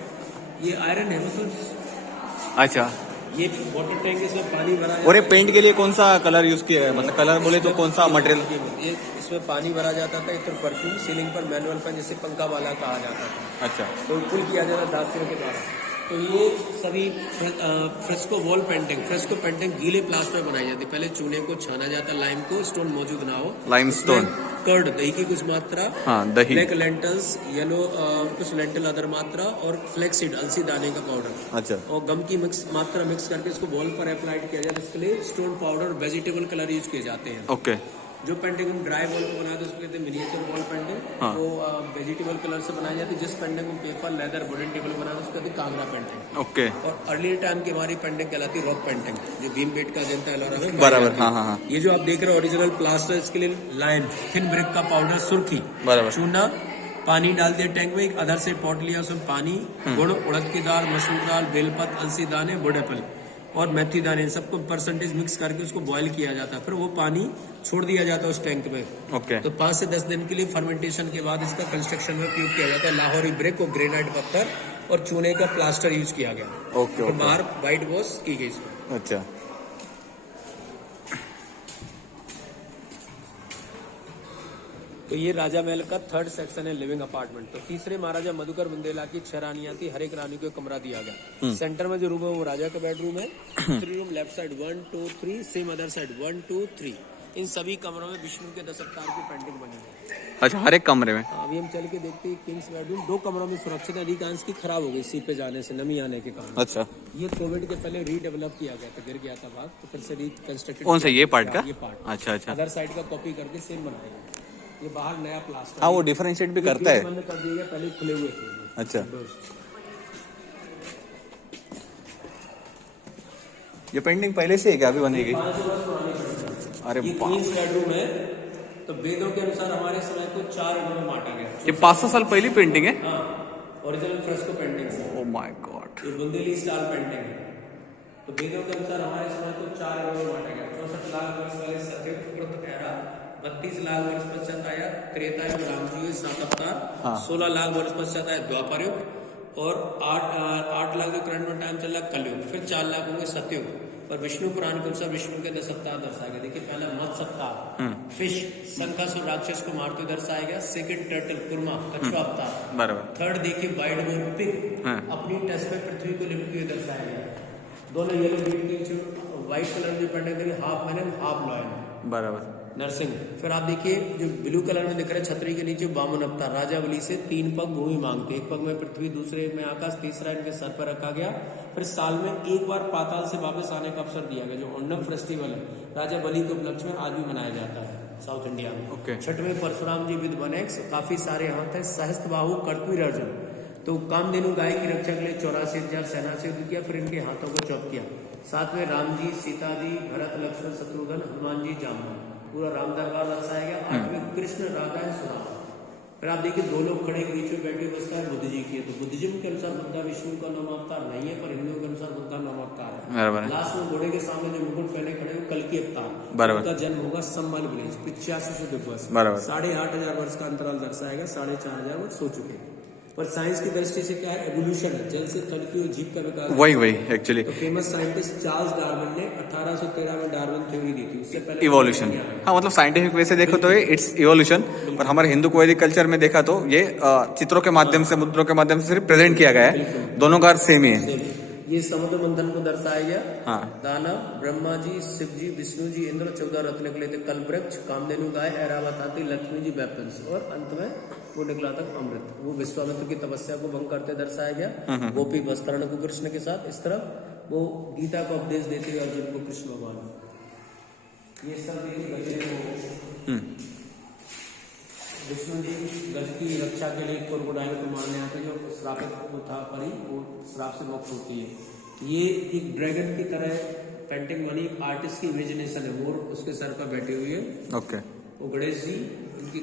ये आयरन है, मतलब अच्छा, ये वाटर टैंक, इसमें पानी भरा और ये जाता पेंट के लिए कौन सा कलर यूज किया है? मतलब कलर बोले तो कौन सा मटेरियल? है। ये इसमें पानी भरा जाता था, एक परफ्यूम, सीलिंग पर मैनुअल फैन, जिसे पंखा वाला कहा जाता था, अच्छा, तो पुल किया जाता था दांतों के द्वारा। तो ये सभी fresco wall painting, fresco painting गीले प्लास्टर बनाई जाती। पहले चूने को छाना जाता, लाइम को, स्टोन मौजूद ना हो, लाइमस्टोन, कर्ड दही की कुछ मात्रा, हाँ दही, ब्लैक लेंटल्स, येलो कुछ लेंटल अदर मात्रा, और फ्लेक्सीड अलसी दाने का पाउडर, अच्छा, और गम की मात्रा मिक्स करके इसको वॉल पर अप्लाइड किया जाता है। इसके लिए stone powder, vegetable colour use किए जाते हैं। ओके, जो पेंटिंग हम ड्राई वॉल को बनाते हैं उसको कहते हैं मिनिएचर वॉल पेंटिंग। हाँ। वो वेजिटेबल कलर से बनाई जाती है। जिस पेंटिंग को पेपर, लेदर, वुडन टेबल बनाते हैं उसको कहते हैं कांगड़ा पेंटिंग। ओके, और अर्ली टाइम की हमारी पेंटिंग कहलाती है रॉक पेंटिंग, जो भीम बेट का अजंता एलोरा में बराबर, हाँ हाँ हाँ, ये जो आप देख रहे हो ओरिजिनल प्लास्टर, इसके लिए लाइन, थिन ब्रिक का पाउडर, सुर्खी, बराबर, चूना, पानी डाल दिया टैंक में, एक अदर से पॉट लिया, उसमें पानी, गुड़, उड़द की दाल, मसूर दाल, बेलपत, अलसी दाने, वुड एप्पल और मेथी दाने, इन सबको परसेंटेज मिक्स करके उसको बॉईल किया जाता है। फिर वो पानी छोड़ दिया जाता है उस टैंक में। ओके, तो 5 से 10 दिन के लिए फर्मेंटेशन के बाद इसका कंस्ट्रक्शन में उपयोग किया जाता है। लाहौरी ब्रिक और ग्रेनाइट पत्थर और चूने का प्लास्टर यूज किया गया। ओके, और ओके, बाहर व्हाइट वॉश की गई इसमें। अच्छा, तो ये राजा महल का 3rd सेक्शन है, लिविंग अपार्टमेंट। तो तीसरे महाराजा मधुकर बुंदेला की 6 रानियां थी, हर एक रानी को एक कमरा दिया गया। सेंटर में जो रूम है वो राजा का बेडरूम है। 3 room, left side 1 2 3, same other side 1 2 3। इन सभी कमरों में विष्णु के 10 अवतार की पेंटिंग बनी है। अच्छा, हर एक कमरे में। अभी हम चल के देखते हैं किंग्स बेडरूम। 2 कमरों में सुरक्षित है, अधिकांश की खराब हो गई सी पे जाने से, नमी आने के कारण। अच्छा, ये कोविड के पहले रीडेवलप किया गया था, गिर गया था भाग, तो फिर से रिकंस्ट्रक्टेड। कौन सा, ये पार्ट का? ये पार्ट, अच्छा अच्छा, अदर साइड का कॉपी करके सेम बनाया। ये बाहर नया प्लास्टर, हाँ वो डिफरेंशिएट भी करता है। बंद कर दिया गया, पहले खुले हुए थे। अच्छा, ये पेंटिंग पहले से है क्या, अभी बनेगी? 500 वर्ष पुरानी पेंटिंग। अरे ये बाप, क्वींस बेडरूम है। तो वेदों के अनुसार हमारे समय को 4 हिस्सों में बांटा गया। ये 500 साल पहली पेंटिंग है? हाँ, ओरिजिनल फ्रेस्को पेंटिंग है। ओ माय गॉड, ये बुंदेली स्टाइल पेंटिंग है। तो वेदों के अनुसार हमारे समय को 4 हिस्सों में बांटा गया। 64 लाख वर्ष पहले सत्यव्रत एरा, 32 लाख वर्ष पश्चात आया त्रेता युग, राम जी हुए 7 अवतार, 16 लाख वर्ष पश्चात आया द्वापर युग, और 8 लाख जो करंट में टाइम चल रहा कलयुग, फिर 4 लाख होंगे सतयुग। पर विष्णु पुराण के अनुसार विष्णु के 10 अवतार दर्शाया गया। देखिए, पहला मत्स्य अवतार, फिश, शंखासुर राक्षस को मारते हुए दर्शाया गया। सेकंड टर्टल, कुर्मा, कछुआ अवतार। बराबर, 3rd देखिए वाइड वोर पिग, अपनी टेस्ट में पृथ्वी को लिपटे हुए दर्शाया गया। दोनों येलो बीट के व्हाइट कलर जो पेंटिंग करी, half man and half lion, बराबर, नरसिंह। फिर आप देखिए जो ब्लू कलर में दिख रहा है छतरी के नीचे, वामन अवतार, राजा बलि से 3 पग भूमि मांगते, एक पग में पृथ्वी, दूसरे में आकाश, तीसरा इनके सर पर रखा गया। फिर साल में एक बार पाताल से वापस आने का अवसर दिया गया, जो ओणम फेस्टिवल है राजा बलि के उपलक्ष्य में आज भी मनाया जाता है साउथ इंडिया में। ओके, 6वें परशुराम जी विद 1x, काफी सारे यहाँ थे। सहस्त्रबाहु, कर्तवीर अर्जुन, तो कामधेनु गाय की रक्षा के लिए 84,000 सेना से युद्ध किया, फिर इनके हाथों को चौप किया। 7वें राम जी, सीता जी, भरत, लक्ष्मण, शत्रुघ्न, हनुमान जी, जामवन, पूरा राम दरबार दर्शाया गया। 8वें कृष्ण, राधा है, सुदामा। फिर आप देखिए 2 लोग खड़े, बीच में बैठे अवस्था है बुद्ध जी की है। तो बुद्धिज्म के अनुसार बुद्धा विष्णु का 9वां अवतार नहीं है, पर हिंदुओं के अनुसार बुद्धा 9वां अवतार है। बराबर है, लास्ट में घोड़े के सामने जो मुकुट पहने खड़े हैं कल की अवतार, बराबर, उनका जन्म होगा सम्मल विलेज 8500 दिवस, बराबर, 8,500 वर्ष का अंतराल दर्शाएगा। 4,500 वर्ष हो चुके हैं। पर साइंस की दृष्टि से क्या है, एवोल्यूशन है, जल से थल की जीव का विकास। वही एक्चुअली तो फेमस साइंटिस्ट चार्ल्स डार्विन ने 1813 में डार्विन थ्योरी दी थी, उससे पहले इवोल्यूशन। हाँ मतलब साइंटिफिक वे से देखो तो ये इट्स इवोल्यूशन, पर हमारे हिंदू को वैदिक कल्चर में देखा तो ये चित्रों के माध्यम से, मुद्रों के माध्यम से सिर्फ प्रेजेंट किया गया है। दोनों का सेम ही है। ये समुद्र मंथन को दर्शाया गया। हाँ, दानव, ब्रह्मा जी, शिव जी, विष्णु जी, इंद्र, 14 रत्न निकले थे। कल्पवृक्ष, कामधेनु गाय, ऐरावत हाथी, लक्ष्मी जी वेपन्स, और अंत में वो निकला तक अमृत। वो विश्वामित्र की तपस्या को भंग करते दर्शाया गया। गोपी वस्त्रण को कृष्ण के साथ, इस तरफ वो गीता को उपदेश देते हुए अर्जुन को कृष्ण भगवान। ये सब गजरे को विष्णु जी गज की रक्षा के लिए क्रोकोडाइल को मारने आते जो श्रापित वो था परी, वो श्राप से मुक्त होती है। ये एक ड्रैगन की तरह पेंटिंग बनी, आर्टिस्ट की इमेजिनेशन है। मोर उसके सर पर बैठे हुए हैं। ओके। वो गणेश जी उनकी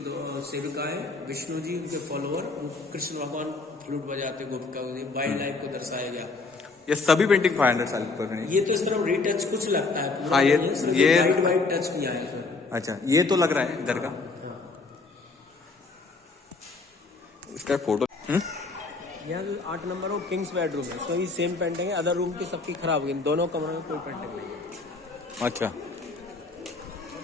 सेविकाएं, विष्णु जी उनके फॉलोअर, कृष्ण भगवान फ्लूट बजाते गोपिका को, वाइल्ड लाइफ को दर्शाया गया। ये सभी पेंटिंग 500 साल पुरानी है। ये तो इस तरफ रिटच कुछ लगता है पूरा। हाँ, ये वाइट टच किया है सर। अच्छा, ये तो लग रहा है इधर का। इसका फोटो यहाँ जो 8 नंबर वो किंग्स बेडरूम है, इसमें भी सेम पेंटिंग है। अदर रूम की सबकी खराब हुई, इन दोनों कमरों में कोई पेंटिंग नहीं है। अच्छा,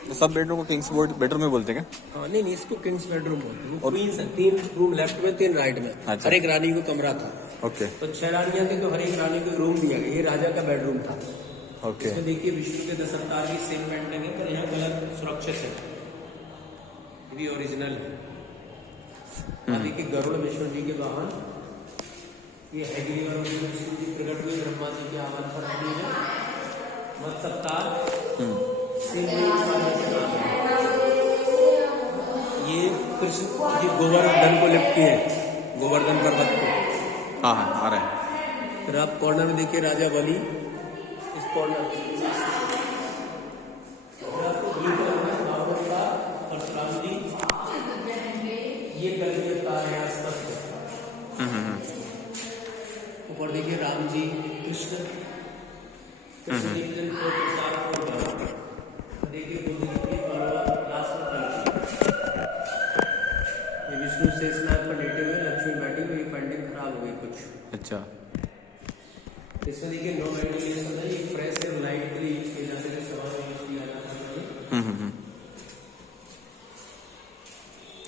तो सब बेडरूम को किंग्स बेडरूम में बोलते हैं क्या? हाँ, नहीं इसको किंग्स बेडरूम बोलते हैं। और 3 रूम लेफ्ट में, 3 राइट में। अच्छा। हर एक रानी को कमरा था। ओके। तो 6 रानियां थी, तो हर एक रानी को रूम दिया गया। ये राजा का बेडरूम था। ओके। इसमें देखिए विष्णु के 10 अवतार की सेम पेंटिंग है, पर यहाँ कलर सुरक्षित है, ये भी ओरिजिनल है। देखिए गरुड़ विष्णु जी के वाहन, ये हैगी और विष्णु जी प्रकट हुए ब्रह्मा जी के आह्वान पर आती है। मत सप्ताह ये कृष्ण जी गोवर्धन को लिपटी है, गोवर्धन पर्वत को। हाँ हाँ, आ रहा है। फिर आप कॉर्नर में देखिए राजा बलि, इस कॉर्नर परशुराम जी, ये कलगी अवतार है स्पष्ट। ऊपर देखिए राम जी, कृष्ण देखिए विष्णु शेषनाग पर लेटे हुए, लक्ष्मी बैठी हुई। पेंटिंग खराब हो गई कुछ। अच्छा, इसमें देखिए नो वेंटिलेशन है, ये फ्रेश है, लाइट के लिए यूज किया जाता है, सवाल यूज किया जाता है।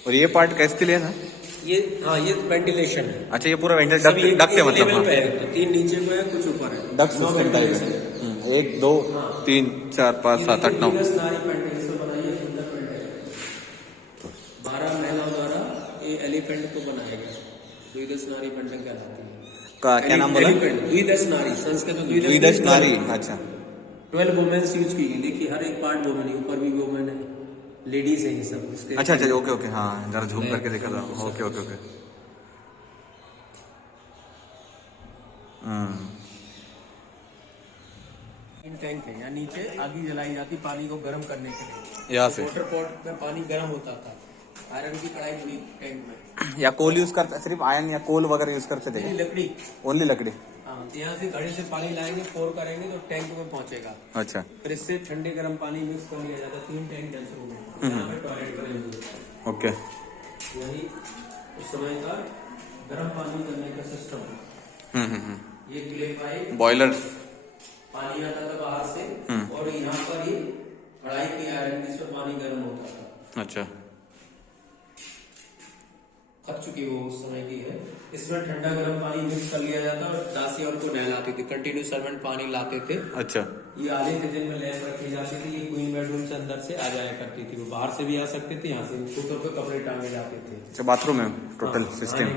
और ये पार्ट कैसे लिए ना? ये हाँ, ये वेंटिलेशन है। अच्छा, ये पूरा वेंटिलेशन डक्ट है मतलब। लेवल पे है, तो 3 नीचे में है, कुछ ऊपर है। डक्ट सिस्टम टाइप है। 1 2 3 4 5 7 8 9। नारी पेंटिंग इसमें बनाई है, सुंदर पेंटिंग। 12 महिलाओं द्वारा ये एलिफेंट को बनाया गया। द्विदश नारी पेंटिंग कहलाती है। क्या नाम बोला? द्विदश नारी, संस्कृत में द्विदश नारी। अच्छा, 12 वुमेन्स यूज की गई। देखिए हर एक पार्ट वुमेन है, ऊपर भी वुमेन है, लेडीज है ये सब। इसके अच्छा अच्छा, ओके ओके, हाँ जरा झूम करके देखा था। Okay okay okay. टैंक है, यहाँ नीचे आग जलाई जाती पानी को गर्म करने के लिए। यहाँ से वाटर पॉट में पानी गर्म होता था, आयरन की कढ़ाई पूरी टैंक में। या कोल यूज करते, सिर्फ आयरन या कोल वगैरह यूज करते थे? लकड़ी, ओनली लकड़ी। हाँ, यहाँ से घड़े से पानी लाएंगे, पोर करेंगे तो टैंक में पहुंचेगा। अच्छा, फिर इससे ठंडे गर्म पानी मिक्स कर लिया जाता है। 3 टैंक जैसे हो गए, यहाँ पे टॉयलेट करेंगे। ओके। यही उस समय का गर्म पानी करने का सिस्टम। ये क्ले पाइप, बॉयलर, पानी आता था बाहर से, और यहाँ पर ही कढ़ाई की आयरन जिसमें पानी गर्म होता था। अच्छा, खप चुकी वो उस समय की है। इसमें ठंडा गर्म पानी मिक्स कर लिया जाता और दासी और को नहलाती थी। कंटिन्यू सर्वेंट पानी लाते थे। अच्छा, ये आधे थे जिनमें लैंप रखी जाती थी। ये क्वीन बेडरूम से अंदर से आ जाया करती थी, वो बाहर से भी आ सकते थे, यहाँ से ऊपर पे कपड़े टांगे जाते थे। अच्छा, बाथरूम है टोटल सिस्टम।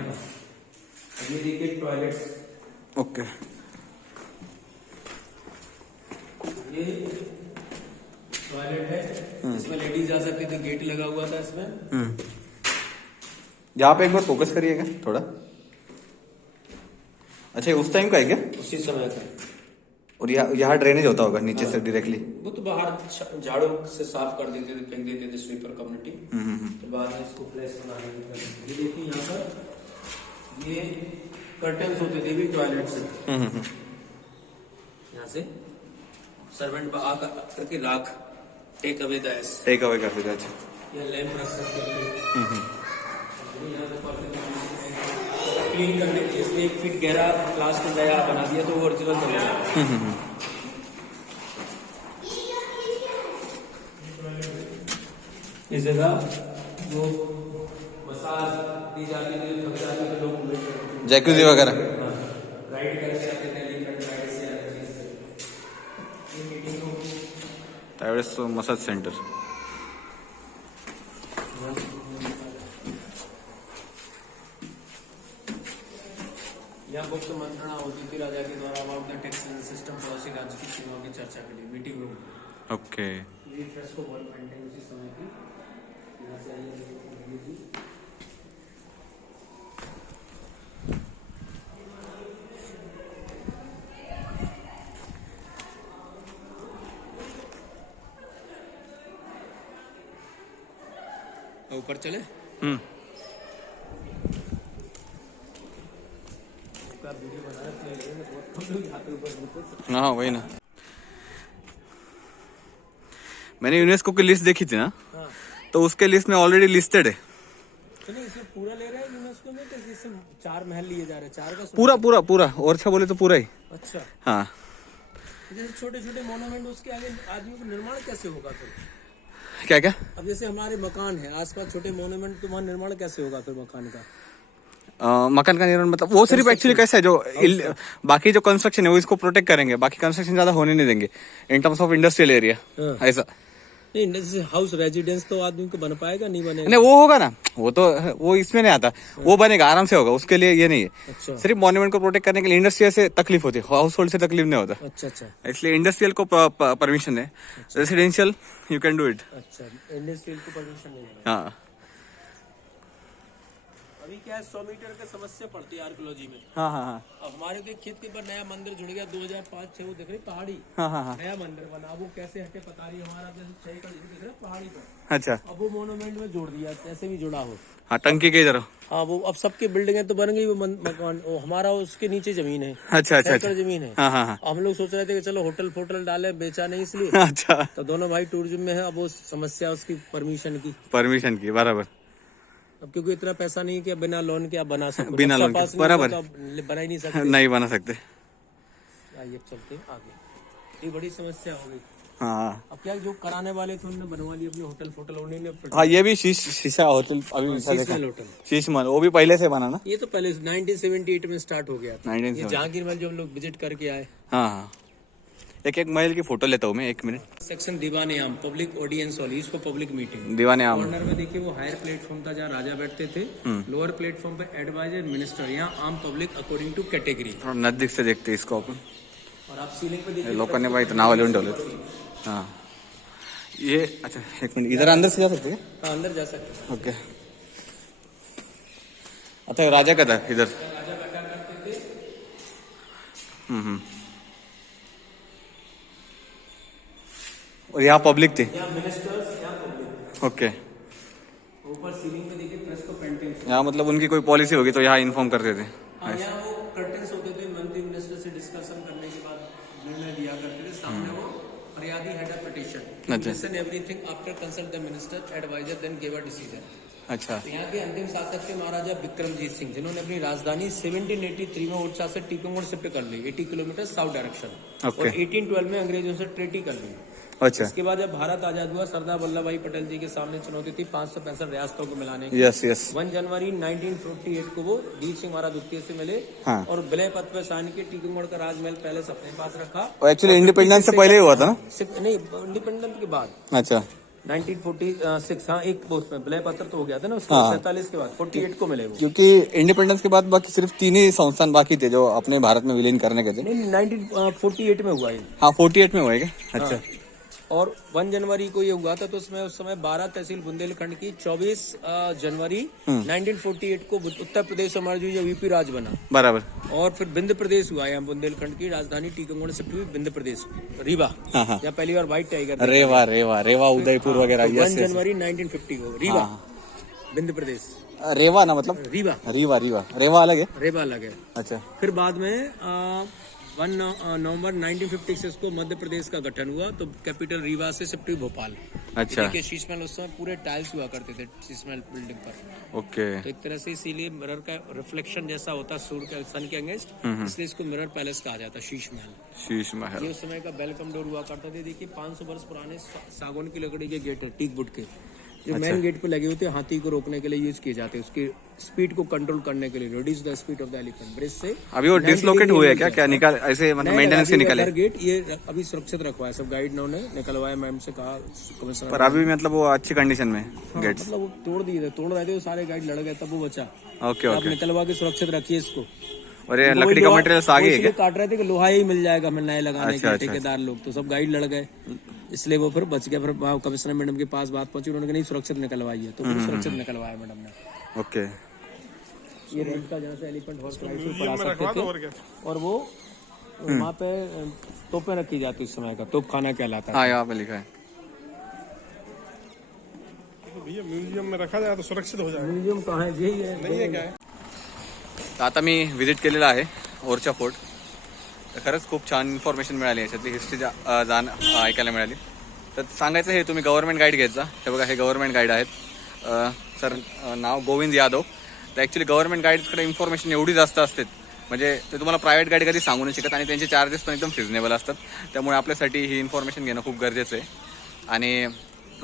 ये देखिए टॉयलेट्स। ओके, ये टॉयलेट है, इसमें लेडीज जा सकती थी, गेट लगा हुआ था इसमें। यहाँ पे एक बार फोकस करिएगा थोड़ा। अच्छा, ये उस टाइम का है क्या? उसी समय का। और यहाँ ड्रेनेज होता होगा नीचे से डायरेक्टली? वो तो बाहर झाड़ू से साफ कर देते थे, फेंक देते थे स्वीपर कम्युनिटी। तो बाद में इसको फ्लैश बनाने के। ये देखिए यहाँ पर ये कर्टन्स होते थे भी टॉयलेट से। यहाँ से सर्वेंट आकर करके राख टेक अवे दैस, टेक अवे कर देते। अच्छा, ये लैंप रख सकते थे। क्लीन करने के लिए 1 फीट गहरा प्लास्टिक गया बना दिया, तो वो ओरिजिनल चलेगा। इस जगह जो मसाज दी जाती थी, थक जाती थे लोग, जैकुजी वगैरह राइड करके आते थे, एलिफेंट राइड से अलग चीज से। ये मीटिंग रूम, टाइवर्स मसाज सेंटर। यहाँ गुप्त मंत्रणा होती थी राजा के द्वारा अबाउट द टैक्सेशन सिस्टम, पड़ोसी राज्य की सीमाओं की चर्चा के लिए मीटिंग रूम। ओके, ये फ्रेस्को वॉल पेंटिंग उसी समय की। ऊपर चले। हाँ वही ना, मैंने यूनेस्को की लिस्ट देखी थी ना, हाँ। तो उसके लिस्ट में ऑलरेडी लिस्टेड है। तो नहीं इसमें पूरा ले रहे हैं यूनेस्को में, तो इससे 4 महल लिए जा रहे हैं, 4 का पूरा पूरा पूरा, और अच्छा बोले तो पूरा ही। अच्छा, हाँ जैसे छोटे छोटे मोनूमेंट, उसके आगे आदमी को निर्माण कैसे होगा फिर? क्या क्या? अब जैसे हमारे मकान है आसपास छोटे मोनूमेंट, तो वहाँ निर्माण कैसे होगा फिर मकान का? मकान का निर्माण मतलब वो सिर्फ एक्चुअली कैसा है, जो बाकी जो कंस्ट्रक्शन है वो इसको प्रोटेक्ट करेंगे, बाकी कंस्ट्रक्शन ज्यादा होने नहीं देंगे in terms of industrial area. ऐसा नहीं, जैसे हाउस रेजिडेंस तो आदमी को बन पाएगा, नहीं बनेगा? नहीं, वो होगा ना, वो तो वो इसमें नहीं आता, वो बनेगा आराम से होगा, उसके लिए ये नहीं है। अच्छा सिर्फ मॉन्यूमेंट को प्रोटेक्ट करने के लिए इंडस्ट्रियल से तकलीफ होती है, हाउस होल्ड से तकलीफ नहीं होता, अच्छा अच्छा इसलिए इंडस्ट्रियल को परमिशन है। Residential you can do it. अच्छा, इंडस्ट्रियल को परमिशन नहीं है। हाँ अभी क्या है, 100 मीटर की समस्या पड़ती है आर्कियोलॉजी में। हाँ हाँ हाँ अब हमारे तो खेत के ऊपर नया मंदिर जुड़ गया 2005-6, वो देख रहे पहाड़ी, हाँ हाँ हाँ। नया मंदिर बना, वो कैसे हटे पता नहीं, हमारा जैसे 6 एकड़ देख रहे पहाड़ी पर, अच्छा अब वो मोनूमेंट में जोड़ दिया, ऐसे भी जुड़ा हो। हाँ, टंकी के इधर। हाँ, वो अब सबकी बिल्डिंगें तो बन गई, वो मकान वो हमारा उसके नीचे जमीन है, अच्छा अच्छा 6 अच्छा। एकड़ जमीन है। हाँ हाँ हाँ हम लोग सोच रहे थे कि चलो होटल फोटल डाले, बेचा नहीं इसलिए, अच्छा, तो दोनों भाई टूरिज्म में है। अब वो समस्या उसकी परमिशन की, परमिशन की बराबर, अब क्योंकि इतना पैसा नहीं कि बिना लोन के आप बना सकते, बिना लोन के, पास नहीं बराबर। होगा तो आप बना ही नहीं सकते। नहीं बना सकते। आइए अब चलते हैं आगे, ये बड़ी समस्या हो गई। हाँ अब क्या, जो कराने वाले थे उन्होंने बनवा लिए अपने होटल फोटल, उन्हीं ने हाँ, ये भी शीशा होटल अभी देखा, शीशमहल होटल, शीशमहल, वो भी पहले से बना ना, ये तो पहले 1978 में स्टार्ट हो गया था। 1978। ये जहांगीर महल जो हम लोग विजिट करके आए। हाँ हाँ, एक एक महल की फोटो लेता हूँ मैं, 1 मिनट। सेक्शन दीवाने आम, पब्लिक ऑडियंस हॉल, इसको पब्लिक मीटिंग। दीवाने आम, कॉर्नर में देखिए वो हायर प्लेटफॉर्म था जहाँ राजा बैठते थे, लोअर प्लेटफॉर्म पे एडवाइजर मिनिस्टर, यहाँ आम पब्लिक अकॉर्डिंग टू कैटेगरी। थोड़ा नजदीक से देखते हैं इसको अपन। और आप सीलिंग पे देखिए लोकांनी भाई तो नाव लिहून ठेवले। हाँ ये, अच्छा 1 मिनट, इधर अंदर से जा सकते हैं? हाँ, अंदर जा सकते हैं। ओके, अच्छा राजा का था इधर। राजा बैठा करते थे। और यहाँ पब्लिक थी। यहाँ मिनिस्टर्स, यहाँ पब्लिक। ओके, ऊपर सीलिंग पे देखिए फ्रेस्को पेंटिंग्स। यहाँ मतलब उनकी कोई पॉलिसी होगी तो यहाँ इन्फॉर्म करते थे। हाँ, यहाँ वो कर्टेन्स होते थे, मंत्री मिनिस्टर से डिस्कशन करने के बाद निर्णय लिया करते थे, सामने वो फरियादी had a petition, listen everything after consult the minister adviser then give a decision. अच्छा, तो यहाँ के अंतिम शासक थे महाराजा विक्रमजीत सिंह, जिन्होंने अपनी राजधानी 1783 में ओरछा से टीकमगढ़ शिफ्ट कर ली, 80 किलोमीटर साउथ डायरेक्शन, और 1812 में अंग्रेजों से ट्रीटी कर ली। अच्छा, इसके बाद जब भारत आजाद हुआ, सरदार वल्लभ भाई पटेल जी के सामने चुनौती थी 565 रियासतों को मिलाने की। Yes yes. 1 जनवरी 1948 को वो वीर सिंह महाराज द्वितीय से मिले, हाँ। और विलय पत्र पर साइन किए, टीकमगढ़ का राजमहल पैलेस अपने पास रखा। और एक्चुअली इंडिपेंडेंस से पहले ही हुआ था ना? नहीं, इंडिपेंडेंस के बाद अच्छा, 1946, हाँ, एक उसमें विलय पत्र तो हो गया था ना उसके, हाँ। 47 के बाद 48 को मिले वो। क्योंकि इंडिपेंडेंस के बाद बाकी सिर्फ 3 ही संस्थान बाकी थे जो अपने भारत में विलीन करने के थे। नहीं, 1948 में हुआ ये। हाँ, 48 में हुआ है क्या? अच्छा, और 1 जनवरी को ये हुआ था, तो उसमें उस समय 12 तहसील बुंदेलखंड की, 24 जनवरी 1948 को उत्तर प्रदेश हमारा जो यूपी राज बना, बराबर। और फिर विंध्य प्रदेश हुआ। यहाँ बुंदेलखंड की राजधानी टीकमगढ़ से हुई विंध्य प्रदेश, रीवा, हाँ हाँ, यहाँ पहली बार व्हाइट टाइगर। रेवा रेवा रेवा उदयपुर वगैरह। 1 जनवरी 1950 को रीवा, विंध्य प्रदेश, रेवा ना, मतलब रीवा, रीवा रीवा रेवा अलग है। रेवा अलग है। अच्छा, फिर बाद में 1 नवंबर 1956 को मध्य प्रदेश का गठन हुआ, तो कैपिटल रीवा से शिफ्ट हुई भोपाल। अच्छा, देखिए शीशमहल उस समय पूरे टाइल्स हुआ करते थे शीशमहल बिल्डिंग पर, ओके, तो एक तरह से इसीलिए मिरर का रिफ्लेक्शन जैसा होता है सूर्य के, सन के अगेंस्ट, इसलिए इसको मिरर पैलेस कहा जाता है, शीशमहल। शीश महल। ये उस समय का वेलकम डोर हुआ करता था। देखिए 500 वर्ष पुराने सागौन की लकड़ी के गेट है, टीक वुड के, जो मेन गेट पे लगे होते हैं, हाथी को रोकने के लिए यूज किए जाते हैं, उसकी स्पीड को कंट्रोल करने के लिए, reduce the speed of the elephant bridge से। अभी वो डिसलोकेट हुए हैं क्या? क्या निकाल ऐसे, मतलब मेंटेनेंस के निकाले? गेट ये अभी सुरक्षित रखवाया, सब गाइड ने निकलवाया, मैम से कहा, कमिश्नर। पर अभी मतलब वो अच्छी कंडीशन में गेट्स? मतलब वो तोड़ दिए थे, तोड़ रहे थे, वो सारे गाइड लड़ गए, तब वो बचा। ओके आप ओके। निकलवा के सुरक्षित रखिए इसको। और ये लकड़ी का मटेरियल आगे है क्या? काट रहे थे कि लोहा ही मिल जाएगा हमें नए लगाने अच्छा, के, अच्छा, ठेकेदार लोग तो सब गाइड लड़ गए। इसलिए वो फिर बच गया। फिर वहाँ कमिश्नर मैडम के पास बात पहुंची, उन्होंने कहा नहीं सुरक्षित निकलवाई है, तो फिर सुरक्षित निकलवाया मैडम ने। ओके। ये रेंट का जहाँ से एलिफेंट हॉर्स राइड से ऊपर आ सकते थे, और वो वहाँ पे तोपें रखी जाती उस समय का, तोप खाना कहलाता है। हाँ यहाँ पे लिखा है। भैया म्युझियम में रखा जाए तो सुरक्षित हो जाएगा। म्युझियम कहाँ है? यही है, नहीं है क्या है? तर आता मी व्हिजिट केलेला आहे ओरछा फोर्ट। तर खरंच खूप छान इन्फॉर्मेशन मिळाली, याच्यातली हिस्ट्री ऐकायला मिळाली। तर सांगायचं हे तुम्ही गव्हर्नमेंट गाईड घ्यायचा। हे बघा हे गव्हर्नमेंट गाईड आहेत, सर नाव गोविंद यादव। तर ॲक्च्युली गव्हर्नमेंट गाईडकडे इन्फॉर्मेशन एवढी जास्त असते, म्हणजे ते तुम्हाला प्रायव्हेट गाईड कधी सांगू नाही शकत, आणि त्यांचे चार्जेस पण एकदम रिजनेबल असतात। त्यामुळे आपल्यासाठी ही इन्फॉर्मेशन घेणं खूप गरजेचं आहे। आणि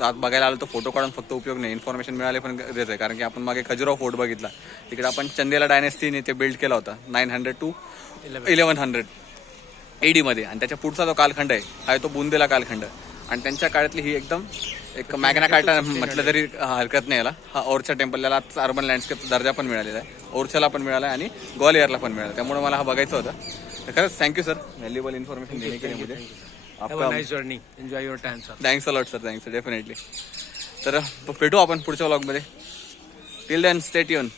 आत बघायला आलो तर फोटो काढून फक्त उपयोग नाही, इन्फॉर्मेशन मिळाले पण गरजेचं आहे। कारण की आपण मागे खजुराहो फोर्ट बघितला, तिकडे आपण चंदेला डायनेस्टीने ते बिल्ड केला होता 900 to 1100 AD मध्ये, आणि त्याच्या पुढचा जो कालखंड आहे तो बुंदेला कालखंड, आणि त्यांच्या काळातली ही एकदम एक मॅग्ना कार्टा म्हटलं तरी हरकत नाही याला। हा ओरछा टेम्पल, याला अर्बन लँडस्केप दर्जा पण मिळालेला आहे, ओरछाला पण मिळाला आहे आणि ग्वालियरला पण मिळाला, त्यामुळे मला हा बघायचं होतं। तर खरंच थँक्यू सर, व्हॅल्युएबल इन्फॉर्मेशन देने के लिए मुझे। Have a nice journey. Enjoy your time, sir. Thanks a lot sir, thanks definitely. तर भेटू आपण पुढच्या व्लॉगमध्ये। Till then stay tune.